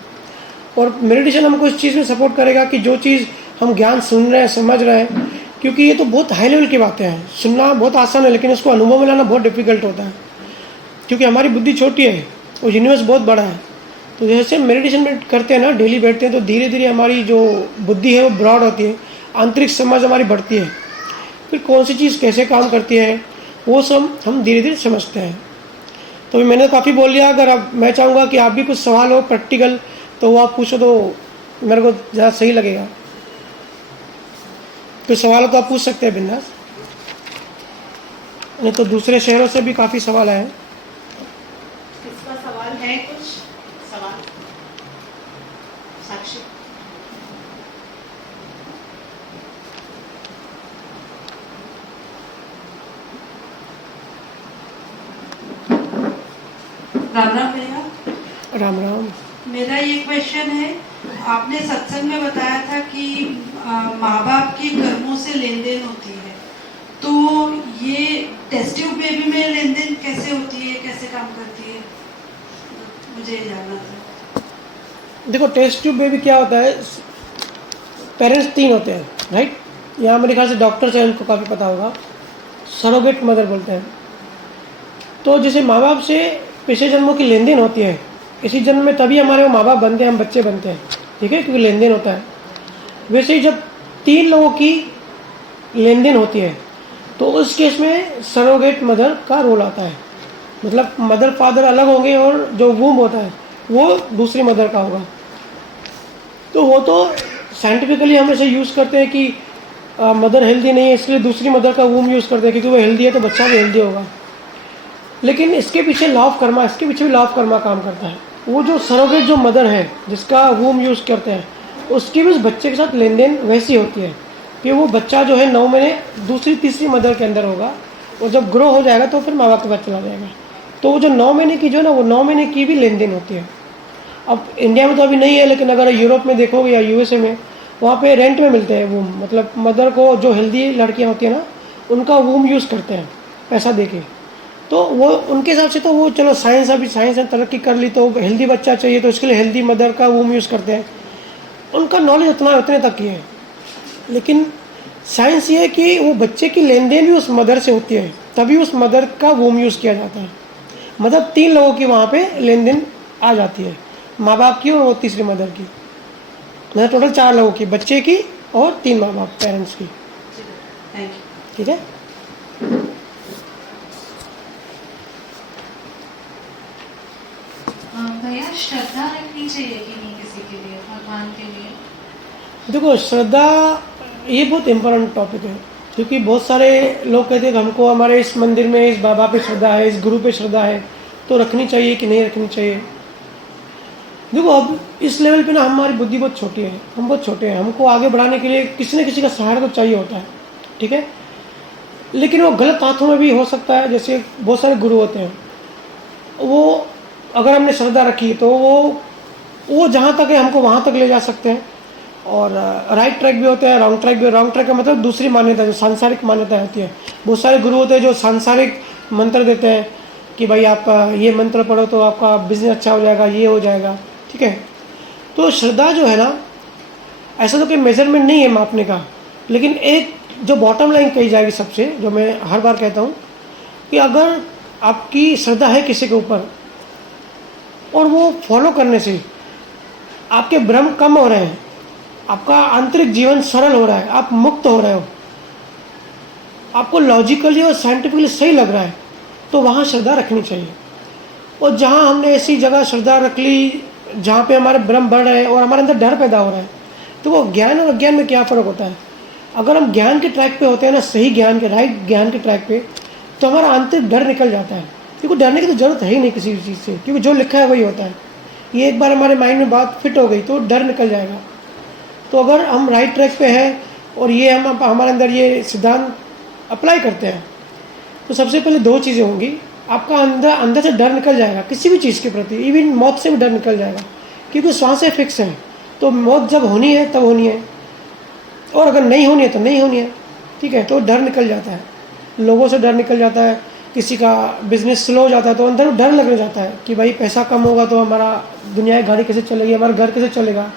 और मेडिटेशन हमको इस चीज़ में सपोर्ट करेगा कि जो चीज़ हम ज्ञान सुन रहे हैं, समझ रहे हैं, क्योंकि ये तो बहुत हाई लेवल की बातें हैं, सुनना बहुत आसान है, लेकिन उसको अनुभव में लाना बहुत डिफिकल्ट होता है, क्योंकि हमारी बुद्धि छोटी है और यूनिवर्स बहुत बड़ा है। तो जैसे मेडिटेशन में करते हैं ना, डेली बैठते हैं, तो धीरे धीरे हमारी जो बुद्धि है वो ब्रॉड होती है, आंतरिक समझ हमारी बढ़ती है, फिर कौन सी चीज़ कैसे काम करती है वो सब हम धीरे धीरे समझते हैं। तो मैंने काफ़ी बोल लिया, अगर अब मैं चाहूँगा कि आप भी कुछ सवाल हो प्रैक्टिकल तो वो आप पूछो, तो मेरे को ज़्यादा सही लगेगा। तो सवाल तो आप पूछ सकते हैं बिंदास, नहीं तो दूसरे शहरों से भी काफ़ी सवाल आए हैं। इसका सवाल है, कुछ सवाल साक्षी? राम राम भैया। राम राम। मेरा ये क्वेश्चन है, आपने सत्संग में बताया था कि माँ बाप के कर्मों से लेन देन होती है, तो ये टेस्ट ट्यूब बेबी में लेन देन कैसे होती है, कैसे काम करती है, मुझे ये जानना था। देखो, टेस्ट ट्यूब बेबी क्या होता है, पेरेंट्स 3 होते हैं, राइट। यहाँ मेरे ख्याल से डॉक्टर्स हैं, उनको काफ़ी पता होगा, सरोगेट मदर बोलते हैं। तो जैसे माँ बाप से पिछले जन्मों की लेन देन होती है, इसी जन्म में तभी हमारे वो माँ बाप बनते हैं, हम बच्चे बनते हैं। ठीक है, क्योंकि लेन देन होता है। वैसे ही जब 3 लोगों की लेन देन होती है तो उस केस में सरोगेट मदर का रोल आता है। मतलब मदर फादर अलग होंगे और जो वूम होता है वो दूसरी मदर का होगा। तो वो तो साइंटिफिकली हम ऐसे यूज़ करते हैं कि मदर हेल्दी नहीं है इसलिए दूसरी मदर का वूम यूज़ करते हैं, क्योंकि वो हेल्दी है तो बच्चा भी हेल्दी होगा। लेकिन इसके पीछे लॉ ऑफ कर्मा, इसके पीछे भी लॉ ऑफ कर्मा काम करता है। वो जो सरोगेट जो मदर है जिसका वूम यूज़ करते हैं उसकी भी उस बच्चे के साथ लेन देन वैसी होती है कि वो बच्चा जो है 9 महीने दूसरी तीसरी मदर के अंदर होगा और जब ग्रो हो जाएगा तो फिर माँ बाप के पास चला जाएगा। तो वो जो 9 महीने की जो है ना, वो 9 महीने की भी लेन देन होती है। अब इंडिया में तो अभी नहीं है, लेकिन अगर यूरोप में देखोगे या यूएसए में, वहाँ पे रेंट में मिलते हैं वूम। मतलब मदर को जो हेल्दी लड़कियाँ होती हैं ना उनका वूम यूज़ करते हैं पैसा दे के। तो वो उनके हिसाब से तो वो चलो साइंस, अभी साइंस ने तरक्की कर ली तो हेल्दी बच्चा चाहिए तो इसके लिए हेल्दी मदर का वूम यूज़ करते हैं। उनका नॉलेज उतने तक ही है। लेकिन साइंस ये है कि वो बच्चे की लेन देन भी उस मदर से होती है, तभी उस मदर का वूम यूज़ किया जाता है। मतलब 3 लोगों की वहाँ पे लेन देन आ जाती है, माँ बाप की और वो तीसरी मदर की। मतलब टोटल 4 लोगों की, बच्चे की और 3 माँ बाप पेरेंट्स की। Thank you. ठीक है। भैया श्रद्धा रखनी चाहिए कि नहीं किसी के लिए, भगवान के लिए? देखो श्रद्धा ये बहुत इम्पोर्टेंट टॉपिक है, क्योंकि बहुत सारे लोग कहते हैं कि हमको हमारे इस मंदिर में इस बाबा पे श्रद्धा है, इस गुरु पे श्रद्धा है, तो रखनी चाहिए कि नहीं रखनी चाहिए। देखो अब इस लेवल पे ना हमारी बुद्धि बहुत छोटी है, हम बहुत छोटे हैं। हमको आगे बढ़ाने के लिए किसी न किसी का सहारा तो चाहिए होता है, ठीक है। लेकिन वो गलत हाथों में भी हो सकता है। जैसे बहुत सारे गुरु होते हैं, वो अगर हमने श्रद्धा रखी तो वो जहाँ तक है हमको वहाँ तक ले जा सकते हैं। और राइट ट्रैक भी होते हैं, रॉन्ग ट्रैक भी। रॉन्ग ट्रैक का मतलब दूसरी मान्यता, जो सांसारिक मान्यता होती है। बहुत सारे गुरु होते हैं जो सांसारिक मंत्र देते हैं कि भाई आप ये मंत्र पढ़ो तो आपका बिजनेस अच्छा हो जाएगा, ये हो जाएगा, ठीक है। तो श्रद्धा जो है ना, ऐसा तो कोई मेजरमेंट नहीं है मापने का, लेकिन एक जो बॉटम लाइन कही जाएगी सबसे, जो मैं हर बार कहता हूँ कि अगर आपकी श्रद्धा है किसी के ऊपर और वो फॉलो करने से आपके भ्रम कम हो रहे हैं, आपका आंतरिक जीवन सरल हो रहा है, आप मुक्त हो रहे हो, आपको लॉजिकली और साइंटिफिकली सही लग रहा है, तो वहाँ श्रद्धा रखनी चाहिए। और जहाँ हमने ऐसी जगह श्रद्धा रख ली जहाँ पे हमारे भ्रम बढ़ रहे हैं और हमारे अंदर डर पैदा हो रहा है, तो वो ज्ञान और अज्ञान में क्या फ़र्क होता है। अगर हम ज्ञान के ट्रैक पे होते हैं ना, सही ज्ञान के, राइट ज्ञान के ट्रैक पे, तो हमारा आंतरिक डर निकल जाता है। क्योंकि डरने की तो ज़रूरत है ही नहीं किसी भी चीज़ से, क्योंकि जो लिखा है वही होता है। ये एक बार हमारे माइंड में बात फिट हो गई तो डर निकल जाएगा। तो अगर हम राइट ट्रैक पे हैं और ये हम हमारे अंदर ये सिद्धांत अप्लाई करते हैं, तो सबसे पहले 2 चीज़ें होंगी। आपका अंदर से डर निकल जाएगा किसी भी चीज़ के प्रति, इवन मौत से भी डर निकल जाएगा, क्योंकि श्वासें फिक्स हैं। तो मौत जब होनी है तब होनी है, और अगर नहीं होनी है तो नहीं होनी है, ठीक है। तो डर निकल जाता है, लोगों से डर निकल जाता है, किसी का बिजनेस स्लो हो जाता है तो अंदर डर लगने जाता है कि भाई पैसा कम होगा तो हमारा दुनिया की गाड़ी कैसे चलेगी, हमारा घर कैसे चलेगा।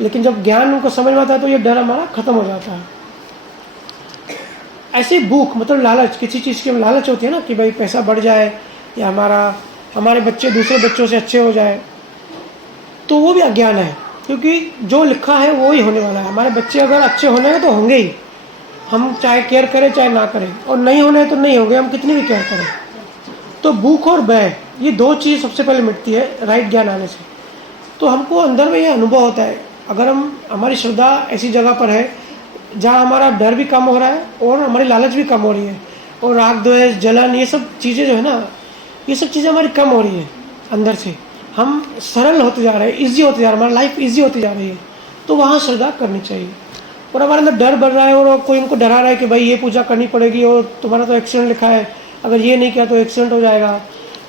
लेकिन जब ज्ञान उनको समझ में आता है तो ये डर हमारा ख़त्म हो जाता है। ऐसे भूख, मतलब लालच, किसी चीज़ की लालच होती है ना कि भाई पैसा बढ़ जाए या हमारे बच्चे दूसरे बच्चों से अच्छे हो जाए, तो वो भी अज्ञान है। क्योंकि जो लिखा है वो ही होने वाला है। हमारे बच्चे अगर अच्छे होने हैं तो होंगे ही, हम चाहे केयर करें चाहे ना करें, और नहीं होने तो नहीं होंगे, हम कितनी भी केयर करें। तो भूख और भय, ये 2 चीज़ सबसे पहले मिटती है राइट ज्ञान आने से। तो हमको अंदर में ये अनुभव होता है, अगर हमारी श्रद्धा ऐसी जगह पर है जहाँ हमारा डर भी कम हो रहा है और हमारी लालच भी कम हो रही है, और राग द्वेष जलन ये सब चीज़ें जो है ना, ये सब चीज़ें हमारी कम हो रही है अंदर से, हम सरल होते जा रहे हैं, ईजी होते जा रहे हैं, हमारी लाइफ ईजी होती जा रही है, तो वहाँ श्रद्धा करनी चाहिए। और हमारे अंदर डर बढ़ रहा है और कोई उनको डरा रहा है कि भाई ये पूजा करनी पड़ेगी और तुम्हारा तो एक्सीडेंट लिखा है, अगर ये नहीं किया तो एक्सीडेंट हो जाएगा।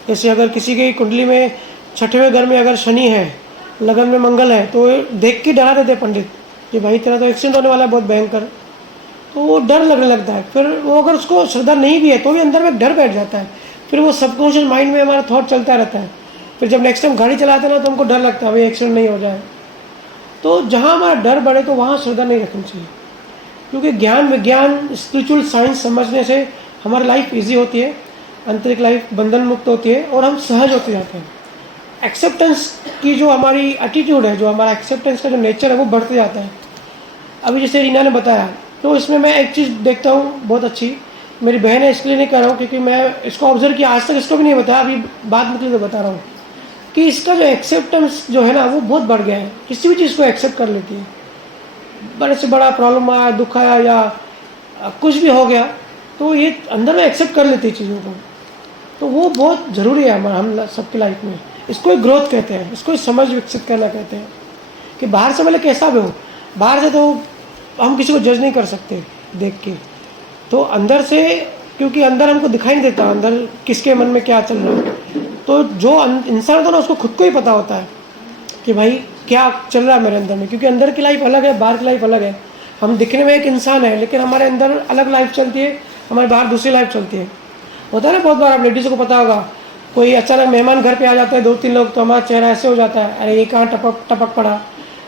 जैसे अगर किसी की कुंडली में 6वें घर में अगर शनि है, लगन में मंगल है, तो देख के डरा देते पंडित कि भाई तेरा तो एक्सीडेंट होने वाला है बहुत भयंकर, तो वो डर लगने लगता है। फिर वो अगर उसको श्रद्धा नहीं भी है तो भी अंदर में डर बैठ जाता है, फिर वो सबकॉन्शियस माइंड में हमारा थॉट चलता रहता है। फिर जब नेक्स्ट टाइम गाड़ी चलाते हैं ना तो हमको डर लगता है भाई एक्सीडेंट नहीं हो जाए। तो जहाँ हमारा डर बढ़े तो वहाँ श्रद्धा नहीं रखनी चाहिए, क्योंकि ज्ञान विज्ञान स्पिरिचुअल साइंस समझने से हमारी लाइफ ईजी होती है, आंतरिक लाइफ बंधन मुक्त होती है और हम सहज होते जाते हैं। एक्सेप्टेंस की जो हमारी एटीट्यूड है, जो हमारा एक्सेप्टेंस का जो नेचर है वो बढ़ते जाता है। अभी जैसे रीना ने बताया, तो इसमें मैं एक चीज़ देखता हूँ बहुत अच्छी, मेरी बहन है इसके लिए नहीं कर रहा हूँ क्योंकि मैं इसको ऑब्जर्व किया, आज तक इसको भी नहीं बताया, अभी बात निकली तो बता रहा हूँ कि इसका जो एक्सेप्टेंस जो है ना वो बहुत बढ़ गया है, किसी भी चीज़ को एक्सेप्ट कर लेती है। बड़े से बड़ा प्रॉब्लम आया, दुख आया या कुछ भी हो गया तो ये अंदर में एक्सेप्ट कर लेती है चीज़ों को। तो वो बहुत ज़रूरी है हमारा, हम सबकी लाइफ में। इसको एक ग्रोथ कहते हैं, इसको एक समझ विकसित करना कहते हैं कि बाहर से भले कैसा भी हो, बाहर से तो हम किसी को जज नहीं कर सकते देख के, तो अंदर से, क्योंकि अंदर हमको दिखाई नहीं देता अंदर किसके मन में क्या चल रहा है। तो जो इंसान होता है ना उसको खुद को ही पता होता है कि भाई क्या चल रहा है मेरे अंदर में, क्योंकि अंदर की लाइफ अलग है, बाहर की लाइफ अलग है। हम दिखने में एक इंसान है लेकिन हमारे अंदर अलग लाइफ चलती है, हमारे बाहर दूसरी लाइफ चलती है। होता है ना, बहुत बार आप लेडीज़ को पता होगा, कोई अचानक मेहमान घर पे आ जाते हैं 2-3 लोग, तो हमारा चेहरा ऐसे हो जाता है, अरे ये कहाँ टपक पड़ा।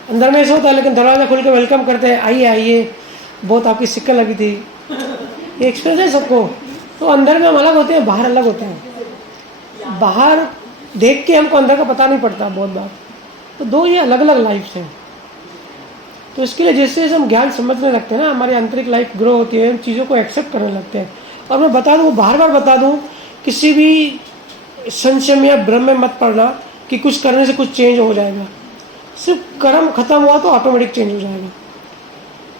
अंदर में ऐसा होता है लेकिन दरवाज़ा खोल के वेलकम करते हैं, आइए आइए, बहुत आपकी सिक्का लगी थी। ये एक्सपीरियंस है सबको। तो अंदर में हम अलग होते हैं, बाहर अलग होते हैं। बाहर देख के हमको अंदर का पता नहीं पड़ता बहुत बार। तो दो ये अलग अलग लाइफ्स हैं। तो इसके लिए जैसे जैसे हम ज्ञान समझने लगते हैं ना, हमारी आंतरिक लाइफ ग्रो होती है, हम चीज़ों को एक्सेप्ट करने लगते हैं। और मैं बता दूँ, बार बार बता दूँ, किसी भी संशय में या भ्रम में मत पड़ना कि कुछ करने से कुछ चेंज हो जाएगा। सिर्फ कर्म खत्म हुआ तो ऑटोमेटिक चेंज हो जाएगा।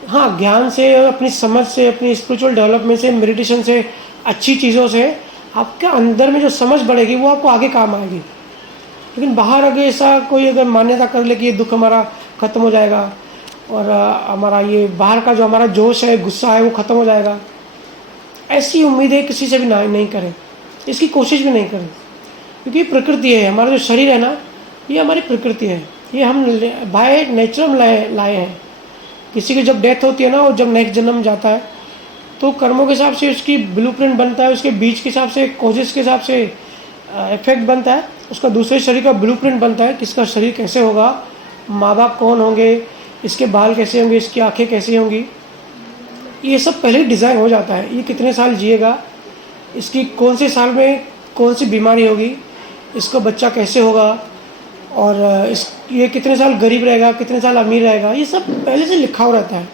हाँ, ज्ञान से, अपनी समझ से, अपनी स्पिरिचुअल डेवलपमेंट से, मेडिटेशन से, अच्छी चीज़ों से आपके अंदर में जो समझ बढ़ेगी वो आपको आगे काम आएगी। लेकिन बाहर अगर ऐसा कोई अगर मान्यता कर ले कि ये दुख हमारा ख़त्म हो जाएगा और हमारा ये बाहर का जो हमारा जोश है, गुस्सा है, वो ख़त्म हो जाएगा, ऐसी उम्मीदें किसी से भी नहीं करें, इसकी कोशिश भी नहीं करें। क्योंकि प्रकृति है, हमारा जो शरीर है ना, ये हमारी प्रकृति है, ये हम बाय नेचर लाए हैं। किसी की जब डेथ होती है ना, वो जब नेक्स्ट जन्म जाता है तो कर्मों के हिसाब से उसकी ब्लूप्रिंट बनता है, उसके बीज के हिसाब से, कोजेस के हिसाब से इफेक्ट बनता है, उसका दूसरे शरीर का ब्लूप्रिंट बनता है, किसका शरीर कैसे होगा, माँ बाप कौन होंगे, इसके बाल कैसे होंगे, इसकी आँखें कैसी होंगी, ये सब पहले ही डिज़ाइन हो जाता है। ये कितने साल जिएगा, इसकी कौन से साल में कौन सी बीमारी होगी, इसका बच्चा कैसे होगा, और ये कितने साल गरीब रहेगा, कितने साल अमीर रहेगा, ये सब पहले से लिखा हुआ रहता है।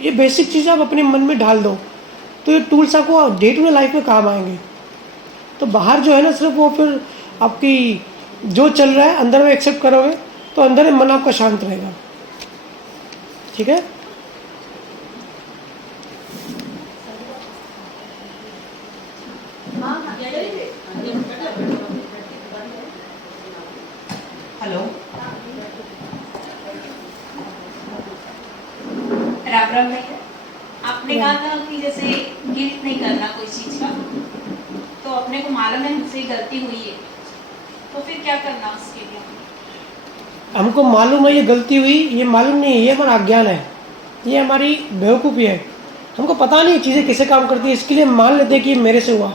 ये बेसिक चीज़ आप अपने मन में डाल दो तो ये टूल्स आपको डे टू डे लाइफ में काम आएंगे। तो बाहर जो है ना, सिर्फ वो फिर आपकी जो चल रहा है अंदर में एक्सेप्ट करोगे तो अंदर में मन आपका शांत रहेगा। ठीक है। हेलो, राम राम भैया। आपने कहा था कि जैसे गिल्ट नहीं करना कोई चीज का, तो अपने को मालूम है मुझसे गलती हुई है, तो फिर क्या करना उसके लिए? हमको मालूम है ये गलती हुई, ये मालूम नहीं है, ये हमारा अज्ञान है, ये हमारी बेवकूफ़ी है। हमको पता नहीं चीज़ें कैसे काम करती है, इसके लिए मान लेते हैं कि मेरे से हुआ।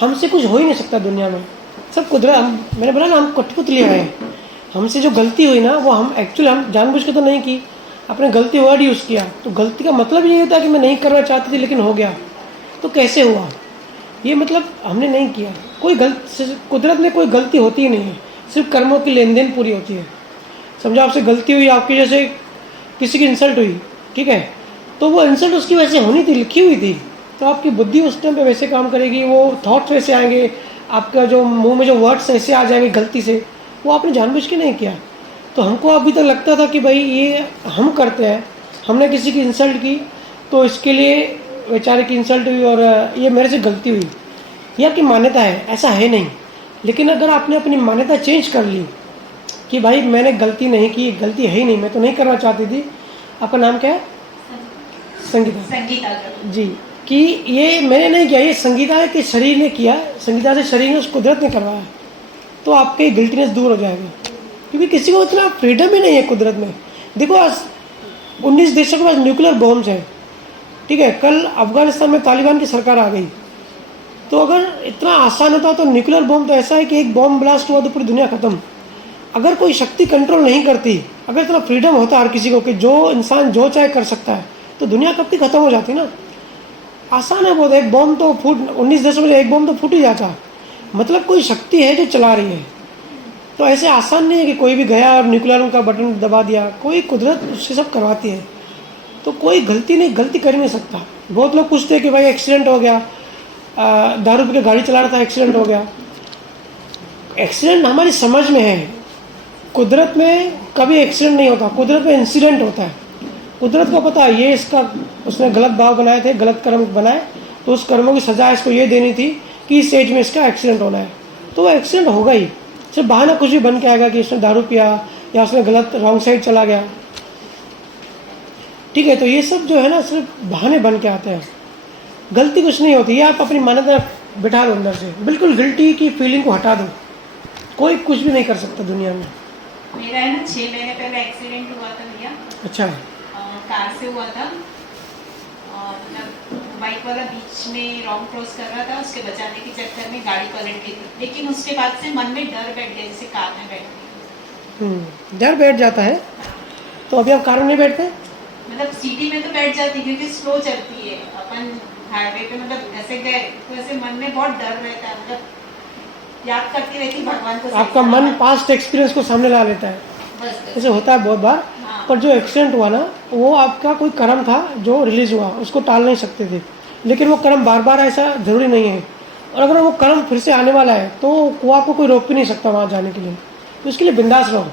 हमसे कुछ हो ही नहीं सकता दुनिया में, सब कुदरत। मैंने बोला ना, हम कठपुतली हैं। हमसे जो गलती हुई ना, वो हम एक्चुअली हम जानबूझ के तो नहीं की, अपने गलती वर्ड यूज़ किया। तो गलती का मतलब ये होता है कि मैं नहीं करना चाहती थी लेकिन हो गया। तो कैसे हुआ, ये मतलब हमने नहीं किया। कोई कुदरत में कोई गलती होती ही नहीं है, सिर्फ कर्मों की लेन देन पूरी होती है। समझो आपसे गलती हुई, आपकी जैसे किसी की इंसल्ट हुई, ठीक है, तो वो इंसल्ट उसकी वैसे होनी थी, लिखी हुई थी, तो आपकी बुद्धि उस टाइम पे वैसे काम करेगी, वो थॉट्स वैसे आएंगे, आपका जो मुंह में जो वर्ड्स ऐसे आ जाएंगे गलती से, वो आपने जानबूझ के नहीं किया। तो हमको अभी तक लगता था कि भाई ये हम करते हैं, हमने किसी की इंसल्ट की तो इसके लिए बेचारे की इंसल्ट हुई और ये मेरे से गलती हुई, ये आपकी मान्यता है। ऐसा है नहीं। लेकिन अगर आपने अपनी मान्यता चेंज कर ली कि भाई मैंने गलती नहीं की, गलती है ही नहीं, मैं तो नहीं करना चाहती थी। आपका नाम क्या है? संगीता। संगीता जी। कि ये मैंने नहीं किया, ये संगीता के शरीर ने किया, संगीता से शरीर ने, उस कुदरत ने करवाया, तो आपके गिल्टीनेस दूर हो जाएगा। क्योंकि किसी को इतना फ्रीडम ही नहीं है कुदरत में। देखो आज 19 देशों के पास न्यूक्लियर बॉम्ब्स हैं, ठीक है, कल अफगानिस्तान में तालिबान की सरकार आ गई। तो अगर इतना आसान होता तो न्यूक्लियर बॉम्ब तो ऐसा है कि एक बॉम्ब ब्लास्ट हुआ तो पूरी दुनिया ख़त्म। अगर कोई शक्ति कंट्रोल नहीं करती, अगर इतना फ्रीडम होता हर किसी को कि जो इंसान जो चाहे कर सकता है, तो दुनिया कब की ख़त्म हो जाती ना। आसान है बहुत, एक बॉम्ब तो 19 देशों में एक बॉम्ब तो फूट ही जाता। मतलब कोई शक्ति है जो चला रही है। तो ऐसे आसान नहीं है कि कोई भी गया और न्यूक्लियर का बटन दबा दिया, कोई कुदरत उससे सब करवाती है। तो कोई गलती कर ही नहीं सकता। बहुत लोग पूछते हैं कि भाई एक्सीडेंट हो गया, दारू पी के गाड़ी चला रहा था, एक्सीडेंट हो गया। एक्सीडेंट हमारी समझ में है, कुदरत में कभी एक्सीडेंट नहीं होता, कुदरत में इंसिडेंट होता है। कुदरत को पता है ये इसका उसने गलत भाव बनाए थे, गलत कर्म बनाए, तो उस कर्मों की सज़ा इसको ये देनी थी कि इस एज में इसका एक्सीडेंट होना है, तो वो एक्सीडेंट होगा ही। सिर्फ बहाना कुछ भी बन के आएगा कि इसने दारू पिया या उसने गलत रॉन्ग साइड चला गया, ठीक है। तो ये सब जो है ना सिर्फ बहाने बन के आते हैं, गलती कुछ नहीं होती। ये आप अपनी मान्यता बिठा दो अंदर से, बिल्कुल गिल्टी की फीलिंग को हटा दो। कोई कुछ भी नहीं कर सकता दुनिया में। मेरा है ना 6 महीने पहले एक्सीडेंट हुआ था भैया, अच्छा, कार से हुआ था। मतलब बाइक वाला बीच में रॉन्ग क्रॉस कर रहा था, उसके बचाने के चक्कर में गाड़ी पलट गई। लेकिन उसके बाद से मन में डर बैठ गया, जैसे कार में बैठ गई। डर बैठ जाता है। तो अभी आप कार में नहीं बैठते? मतलब सिटी में तो बैठ जाती क्योंकि स्लो चलती है, अपन हाईवे पे मतलब ऐसे गए तो ऐसे मन में बहुत डर रहता है, मतलब याद करती रहती भगवान को। आपका मन पास्ट एक्सपीरियंस को सामने ला लेता है, बस ऐसे होता है बहुत बार। हाँ। पर जो एक्सीडेंट हुआ ना, वो आपका कोई कर्म था जो रिलीज हुआ, उसको टाल नहीं सकते थे। लेकिन वो कर्म बार बार ऐसा जरूरी नहीं है, और अगर वो कर्म फिर से आने वाला है तो वो आपको कोई रोक भी नहीं सकता वहाँ जाने के लिए। तो इसके लिए बिंदास रहो,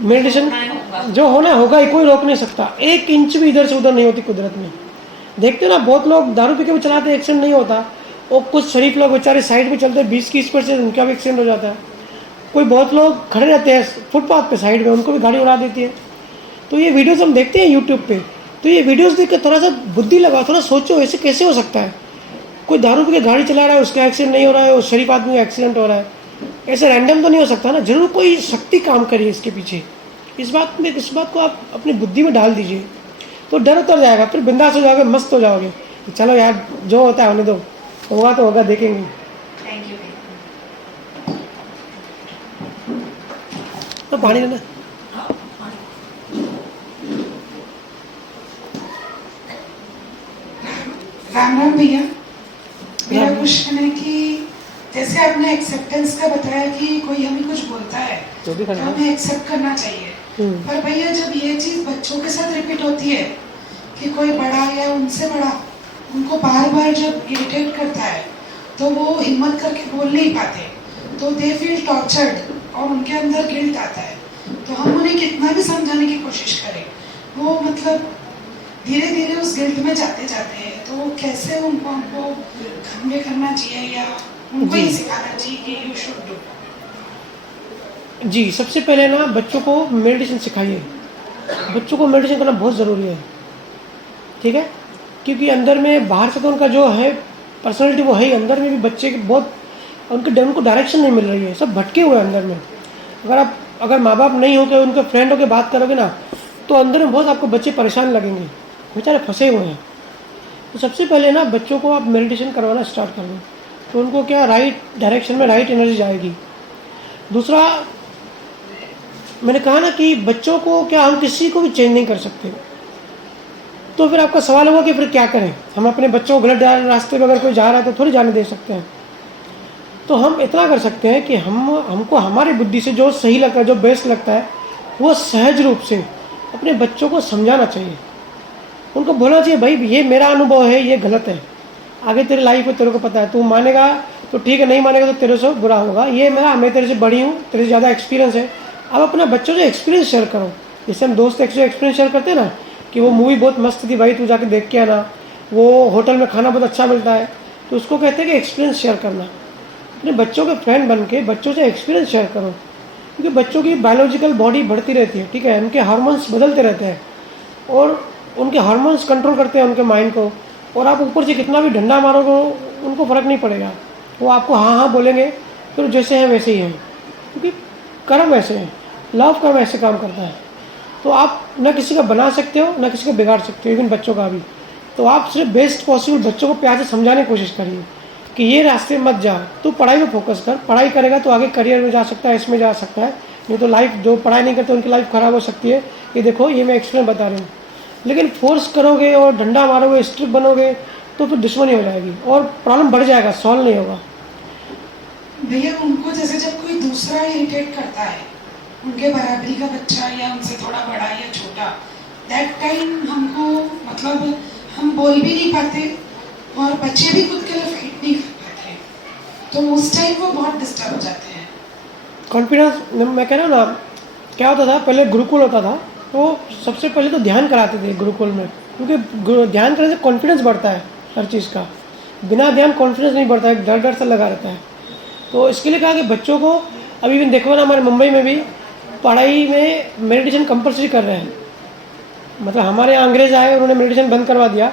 मेडिटेशन जो होना होगा ही, कोई रोक नहीं सकता। 1 इंच भी इधर से उधर नहीं होती कुदरत में। देखते हो ना, बहुत लोग दारू पी के भी चलाते, एक्सीडेंट नहीं होता। और कुछ शरीफ लोग बेचारे साइड पे चलते हैं 20-30% उनका भी एक्सीडेंट हो जाता है। कोई बहुत लोग खड़े रहते हैं फुटपाथ पे साइड में, उनको भी गाड़ी उड़ा देती है। तो ये वीडियोस हम देखते हैं यूट्यूब पे, तो ये वीडियोस देख के थोड़ा सा बुद्धि लगाओ, थोड़ा सोचो ऐसे कैसे हो सकता है। कोई दारू पी के गाड़ी चला रहा है, उसका एक्सीडेंट नहीं हो रहा है, और शरीफ आदमी का एक्सीडेंट हो रहा है। ऐसे रैंडम तो नहीं हो सकता ना, जरूर कोई शक्ति काम करिए इसके पीछे। इस बात को आप अपनी बुद्धि में डाल दीजिए, तो डर उतर जाएगा, फिर बिंदास हो जाओगे, मस्त हो जाओगे। तो चलो यार, जो होता है होने दो, होगा तो होगा, देखेंगे। थैंक यू भैया। तो पानी लेना। राम राम भैया। मेरा राम। क्वेश्चन है कि जैसे आपने एक्सेप्टेंस का बताया कि कोई हमें कुछ बोलता है जो भी तो करना है। हमें एक्सेप्ट करना चाहिए, पर भैया जब ये चीज बच्चों के साथ रिपीट होती है कि कोई बड़ा या उनसे बड़ा उनको बार बार जब इरिटेट करता है तो वो हिम्मत करके बोल नहीं पाते, तो दे फील टॉर्चर्ड और उनके अंदर गिल्ट आता है। तो हम उन्हें कितना भी समझाने की कोशिश करें, वो मतलब धीरे धीरे उस गिल्ट में जाते हैं। तो कैसे उनको कन्वे करना चाहिए या उनको ही सिखाना चाहिए कि यू शुड डू? जी, सबसे पहले ना बच्चों को मेडिटेशन सिखाइए। बच्चों को मेडिटेशन करना बहुत ज़रूरी है, ठीक है। क्योंकि अंदर में बाहर से तो उनका जो है पर्सनैलिटी वो है ही, अंदर में भी बच्चे के बहुत उनको डायरेक्शन नहीं मिल रही है, सब भटके हुए हैं अंदर में। अगर माँ बाप नहीं हो के उनके फ्रेंड हो के बात करोगे ना, तो अंदर में बहुत आपको बच्चे परेशान लगेंगे, बेचारे फंसे हुए हैं। तो सबसे पहले ना बच्चों को आप मेडिटेशन करवाना स्टार्ट कर दो, तो उनको क्या राइट डायरेक्शन में राइट एनर्जी जाएगी। दूसरा, मैंने कहा ना कि बच्चों को क्या हम किसी को भी चेंज नहीं कर सकते। तो फिर आपका सवाल होगा कि फिर क्या करें। हम अपने बच्चों को गलत रास्ते पर अगर कोई जा रहा है तो थोड़ी जाने दे सकते हैं। तो हम इतना कर सकते हैं कि हमको हमारी बुद्धि से जो सही लगता है, जो बेस्ट लगता है, वो सहज रूप से अपने बच्चों को समझाना चाहिए। उनको बोलना चाहिए, भाई ये मेरा अनुभव है, ये गलत है, आगे तेरी लाइफ में तेरे को पता है, तू मानेगा तो ठीक है, नहीं मानेगा तो तेरे से बुरा होगा। ये मैं तेरे से बड़ी हूँ, तेरे से ज़्यादा एक्सपीरियंस है। अब अपना बच्चों से एक्सपीरियंस शेयर करो। जैसे हम दोस्त एक से एक्सपीरियंस शेयर करते हैं ना, कि वो मूवी बहुत मस्त थी भाई, तू जाके देख के आना, वो होटल में खाना बहुत अच्छा मिलता है, तो उसको कहते हैं कि एक्सपीरियंस शेयर करना। अपने बच्चों के फ्रेंड बन के बच्चों से एक्सपीरियंस शेयर करो, क्योंकि बच्चों की बायोलॉजिकल बॉडी बढ़ती रहती है, ठीक है, उनके हार्मोन्स बदलते रहते हैं और उनके हार्मोन्स कंट्रोल करते हैं उनके माइंड को। और आप ऊपर से कितना भी डंडा मारोगे उनको फ़र्क नहीं पड़ेगा, वो आपको हाँ हाँ बोलेंगे, फिर जैसे हैं वैसे ही हैं, क्योंकि कर्म वैसे हैं, लव कर्म ऐसे काम करता है। तो आप न किसी का बना सकते हो, न किसी को बिगाड़ सकते हो, इवन बच्चों का भी। तो आप सिर्फ बेस्ट पॉसिबल बच्चों को प्यार से समझाने की कोशिश करिए कि ये रास्ते मत जा, तू पढ़ाई में फोकस कर, पढ़ाई करेगा तो आगे करियर में जा सकता है, इसमें जा सकता है, नहीं तो लाइफ, जो पढ़ाई नहीं करते उनकी लाइफ ख़राब हो सकती है। ये देखो, ये मैं एक्सपीरियंस बता रही हूँ। लेकिन फोर्स करोगे और डंडा मारोगे, स्ट्रिक्ट बनोगे, तो फिर दुश्मनी हो जाएगी और प्रॉब्लम बढ़ जाएगा, सॉल्व नहीं होगा। भैया उनको जैसे जब कोई दूसरा इरिटेट करता है, उनके बराबरी का बच्चा या उनसे थोड़ा बड़ा या छोटा, दैट टाइम हमको मतलब हम बोल भी नहीं पाते और बच्चे भी खुद के लिए फाइट नहीं कर पाते, तो उस टाइम वो बहुत डिस्टर्ब हो जाते हैं। कॉन्फिडेंस, मैं कह रहा हूँ ना, क्या होता था पहले गुरुकुल होता था, तो सबसे पहले तो ध्यान कराते थे गुरुकुल में, क्योंकि ध्यान करने से कॉन्फिडेंस बढ़ता है हर चीज़ का। बिना ध्यान कॉन्फिडेंस नहीं बढ़ता है, डर डर सा लगा रहता है। तो इसके लिए कहा कि बच्चों को, अभी भी देखो ना, हमारे मुंबई में भी पढ़ाई में मेडिटेशन कंपलसरी कर रहे हैं। मतलब हमारे यहाँ अंग्रेज आए, उन्होंने मेडिटेशन बंद करवा दिया,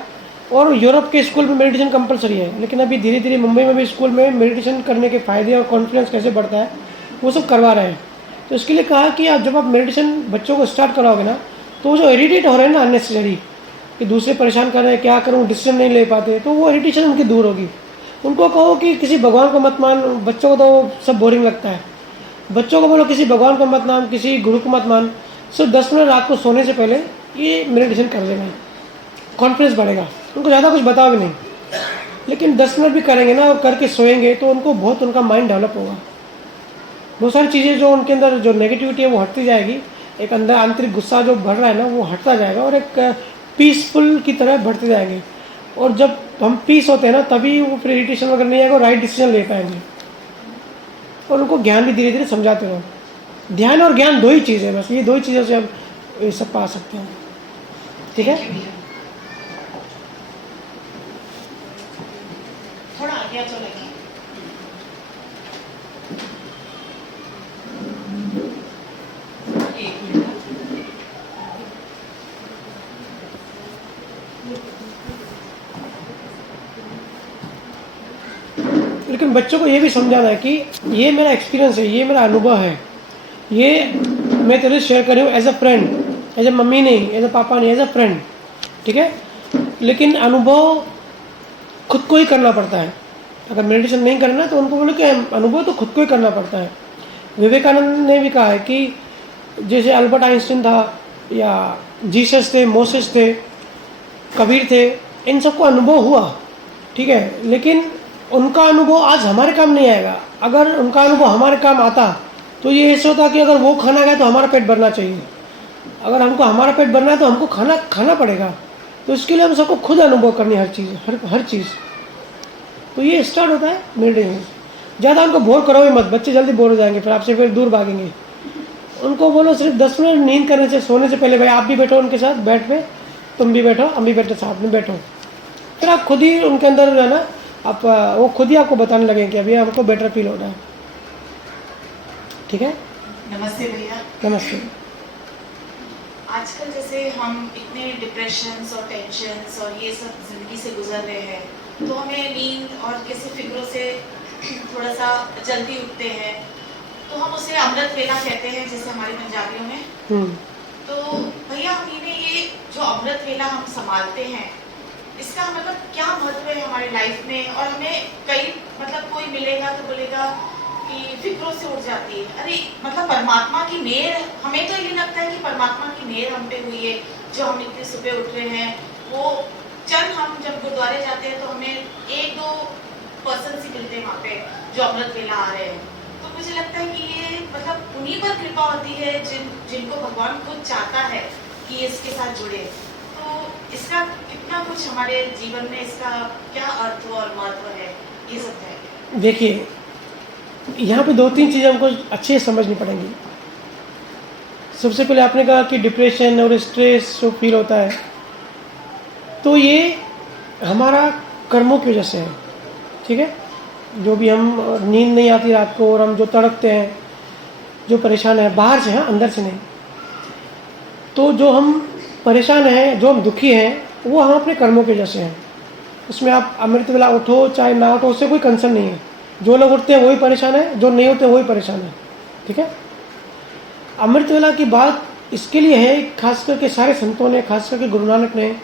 और यूरोप के स्कूल में मेडिटेशन कंपलसरी है। लेकिन अभी धीरे धीरे मुंबई में भी स्कूल में मेडिटेशन करने के फ़ायदे और कॉन्फिडेंस कैसे बढ़ता है वो सब करवा रहे हैं। तो इसके लिए कहा कि आप जब आप मेडिटेशन बच्चों को स्टार्ट कराओगे ना, तो जो इरिटेट हो रहे हैं ना अननेसेसरी, कि दूसरे परेशान कर रहे हैं, क्या करूँ, डिसीजन नहीं ले पाते, तो वो इरिटेशन उनकी दूर होगी। उनको कहो कि किसी भगवान को मत मान, बच्चों को तो सब बोरिंग लगता है। बच्चों को बोलो किसी भगवान को मत मान, किसी गुरु को मत मान, सिर्फ 10 मिनट रात को सोने से पहले ये मेडिटेशन कर लेना, कॉन्फिडेंस बढ़ेगा। उनको ज़्यादा कुछ बताओ भी नहीं, लेकिन 10 मिनट भी करेंगे ना और करके सोएंगे तो उनको बहुत, उनका माइंड डेवलप होगा। बहुत सारी चीज़ें जो उनके अंदर जो नेगेटिविटी है वो हटती जाएगी, एक अंदर आंतरिक गुस्सा जो बढ़ रहा है ना वो हटता जाएगा, और एक पीसफुल की तरह बढ़ते जाएंगे। और जब हम पीस होते हैं ना, तभी वो फिर इरिटेशन वगैरह नहीं आएगा, राइट डिसीजन ले पाएंगे। और उनको ज्ञान भी धीरे धीरे समझाते रहो। ध्यान और ज्ञान दो ही चीज़ है, बस ये दो ही चीज़ों से हम ये सब पा सकते हैं। ठीक है, थोड़ा आगे तो लगे। एक मिनट। लेकिन बच्चों को ये भी समझाना है कि ये मेरा एक्सपीरियंस है, ये मेरा अनुभव है, ये मैं तेरे से शेयर कर रही हूँ as a friend, as a mummy नहीं, एज अ पापा नहीं, एज अ फ्रेंड। ठीक है, लेकिन अनुभव खुद को ही करना पड़ता है। अगर मेडिटेशन नहीं करना तो उनको बोलो कि अनुभव तो खुद को ही करना पड़ता है। विवेकानंद ने भी कहा है कि जैसे अल्बर्ट आइंस्टीन था, या जीसस थे, मोसेस थे, कबीर थे, इन सबको अनुभव हुआ, ठीक है, लेकिन उनका अनुभव आज हमारे काम नहीं आएगा। अगर उनका अनुभव हमारे काम आता तो ये ऐसा होता कि अगर वो खाना गया तो हमारा पेट भरना चाहिए। अगर हमको हमारा पेट भरना है तो हमको खाना खाना पड़ेगा। तो इसके लिए हम सबको खुद अनुभव करनी है हर चीज़। तो ये स्टार्ट होता है मेडिटेशन। ज़्यादा उनको बोर करो ही मत, बच्चे जल्दी बोर हो जाएंगे, फिर आपसे फिर दूर भागेंगे। उनको बोलो सिर्फ 10 मिनट नींद करने से, सोने से पहले भाई आप भी बैठो उनके साथ, बेड पे तुम भी बैठो, हम भी बैठो, साथ में बैठो। फिर आप खुद ही उनके अंदर जो है ना, आप वो खुद ही आपको बताने लगेंगे कि अभी हमको बेटर फील हो रहा है। ठीक है, नमस्ते भैया। नमस्ते। आजकल जैसे हम इतने डिप्रेशंस और टेंशन्स और ये सब जिंदगी से गुजर रहे हैं, तो हमें नींद और किसी फिक्रों से थोड़ा सा जल्दी उठते हैं, तो हम उसे अमृत वेला कहते हैं जैसे हमारी पंजाबियों में। तो भैया हमें ये जो अमृत वेला हम संभालते हैं, इसका मतलब क्या महत्व है हमारी लाइफ में। और हमें कई मतलब कोई मिलेगा तो बोलेगा कि फिक्रों से उठ जाती है, अरे मतलब परमात्मा की मेहर, हमें तो ये लगता है कि परमात्मा की मेहर हम पे हुई है जो हम इतने सुबह उठ रहे हैं। वो चंद हम जब गुरुद्वारे जाते हैं तो हमें 1-2 पर्सन ही मिलते हैं वहाँ पे जो अमृत वेला आ रहे हैं। तो मुझे लगता है कि ये मतलब उन्हीं पर कृपा होती है जिनको भगवान खुद चाहता है कि इसके साथ जुड़े। तो इसका कितना कुछ हमारे जीवन में इसका क्या अर्थ और महत्व है, ये सब है। देखिए, यहाँ पे 2-3 चीज़ें हमको अच्छे से समझनी पड़ेंगी। सबसे पहले आपने कहा कि डिप्रेशन और स्ट्रेस जो फील होता है, तो ये हमारा कर्मों की वजह से है। ठीक है, जो भी हम नींद नहीं आती रात को और हम जो तड़पते हैं, जो परेशान है, बाहर से है, अंदर से नहीं। तो जो हम परेशान हैं, जो हम दुखी हैं, वो हम अपने कर्मों की वजह से हैं। उसमें आप अमृत वेला उठो चाहे ना उठो, उससे कोई कंसर्न नहीं है। जो लोग उठते हैं वही परेशान है, जो नहीं उठते वही परेशान है। ठीक है, अमृत वेला की बात इसके लिए है, खास करके सारे संतों ने, खास करके गुरु नानक ने,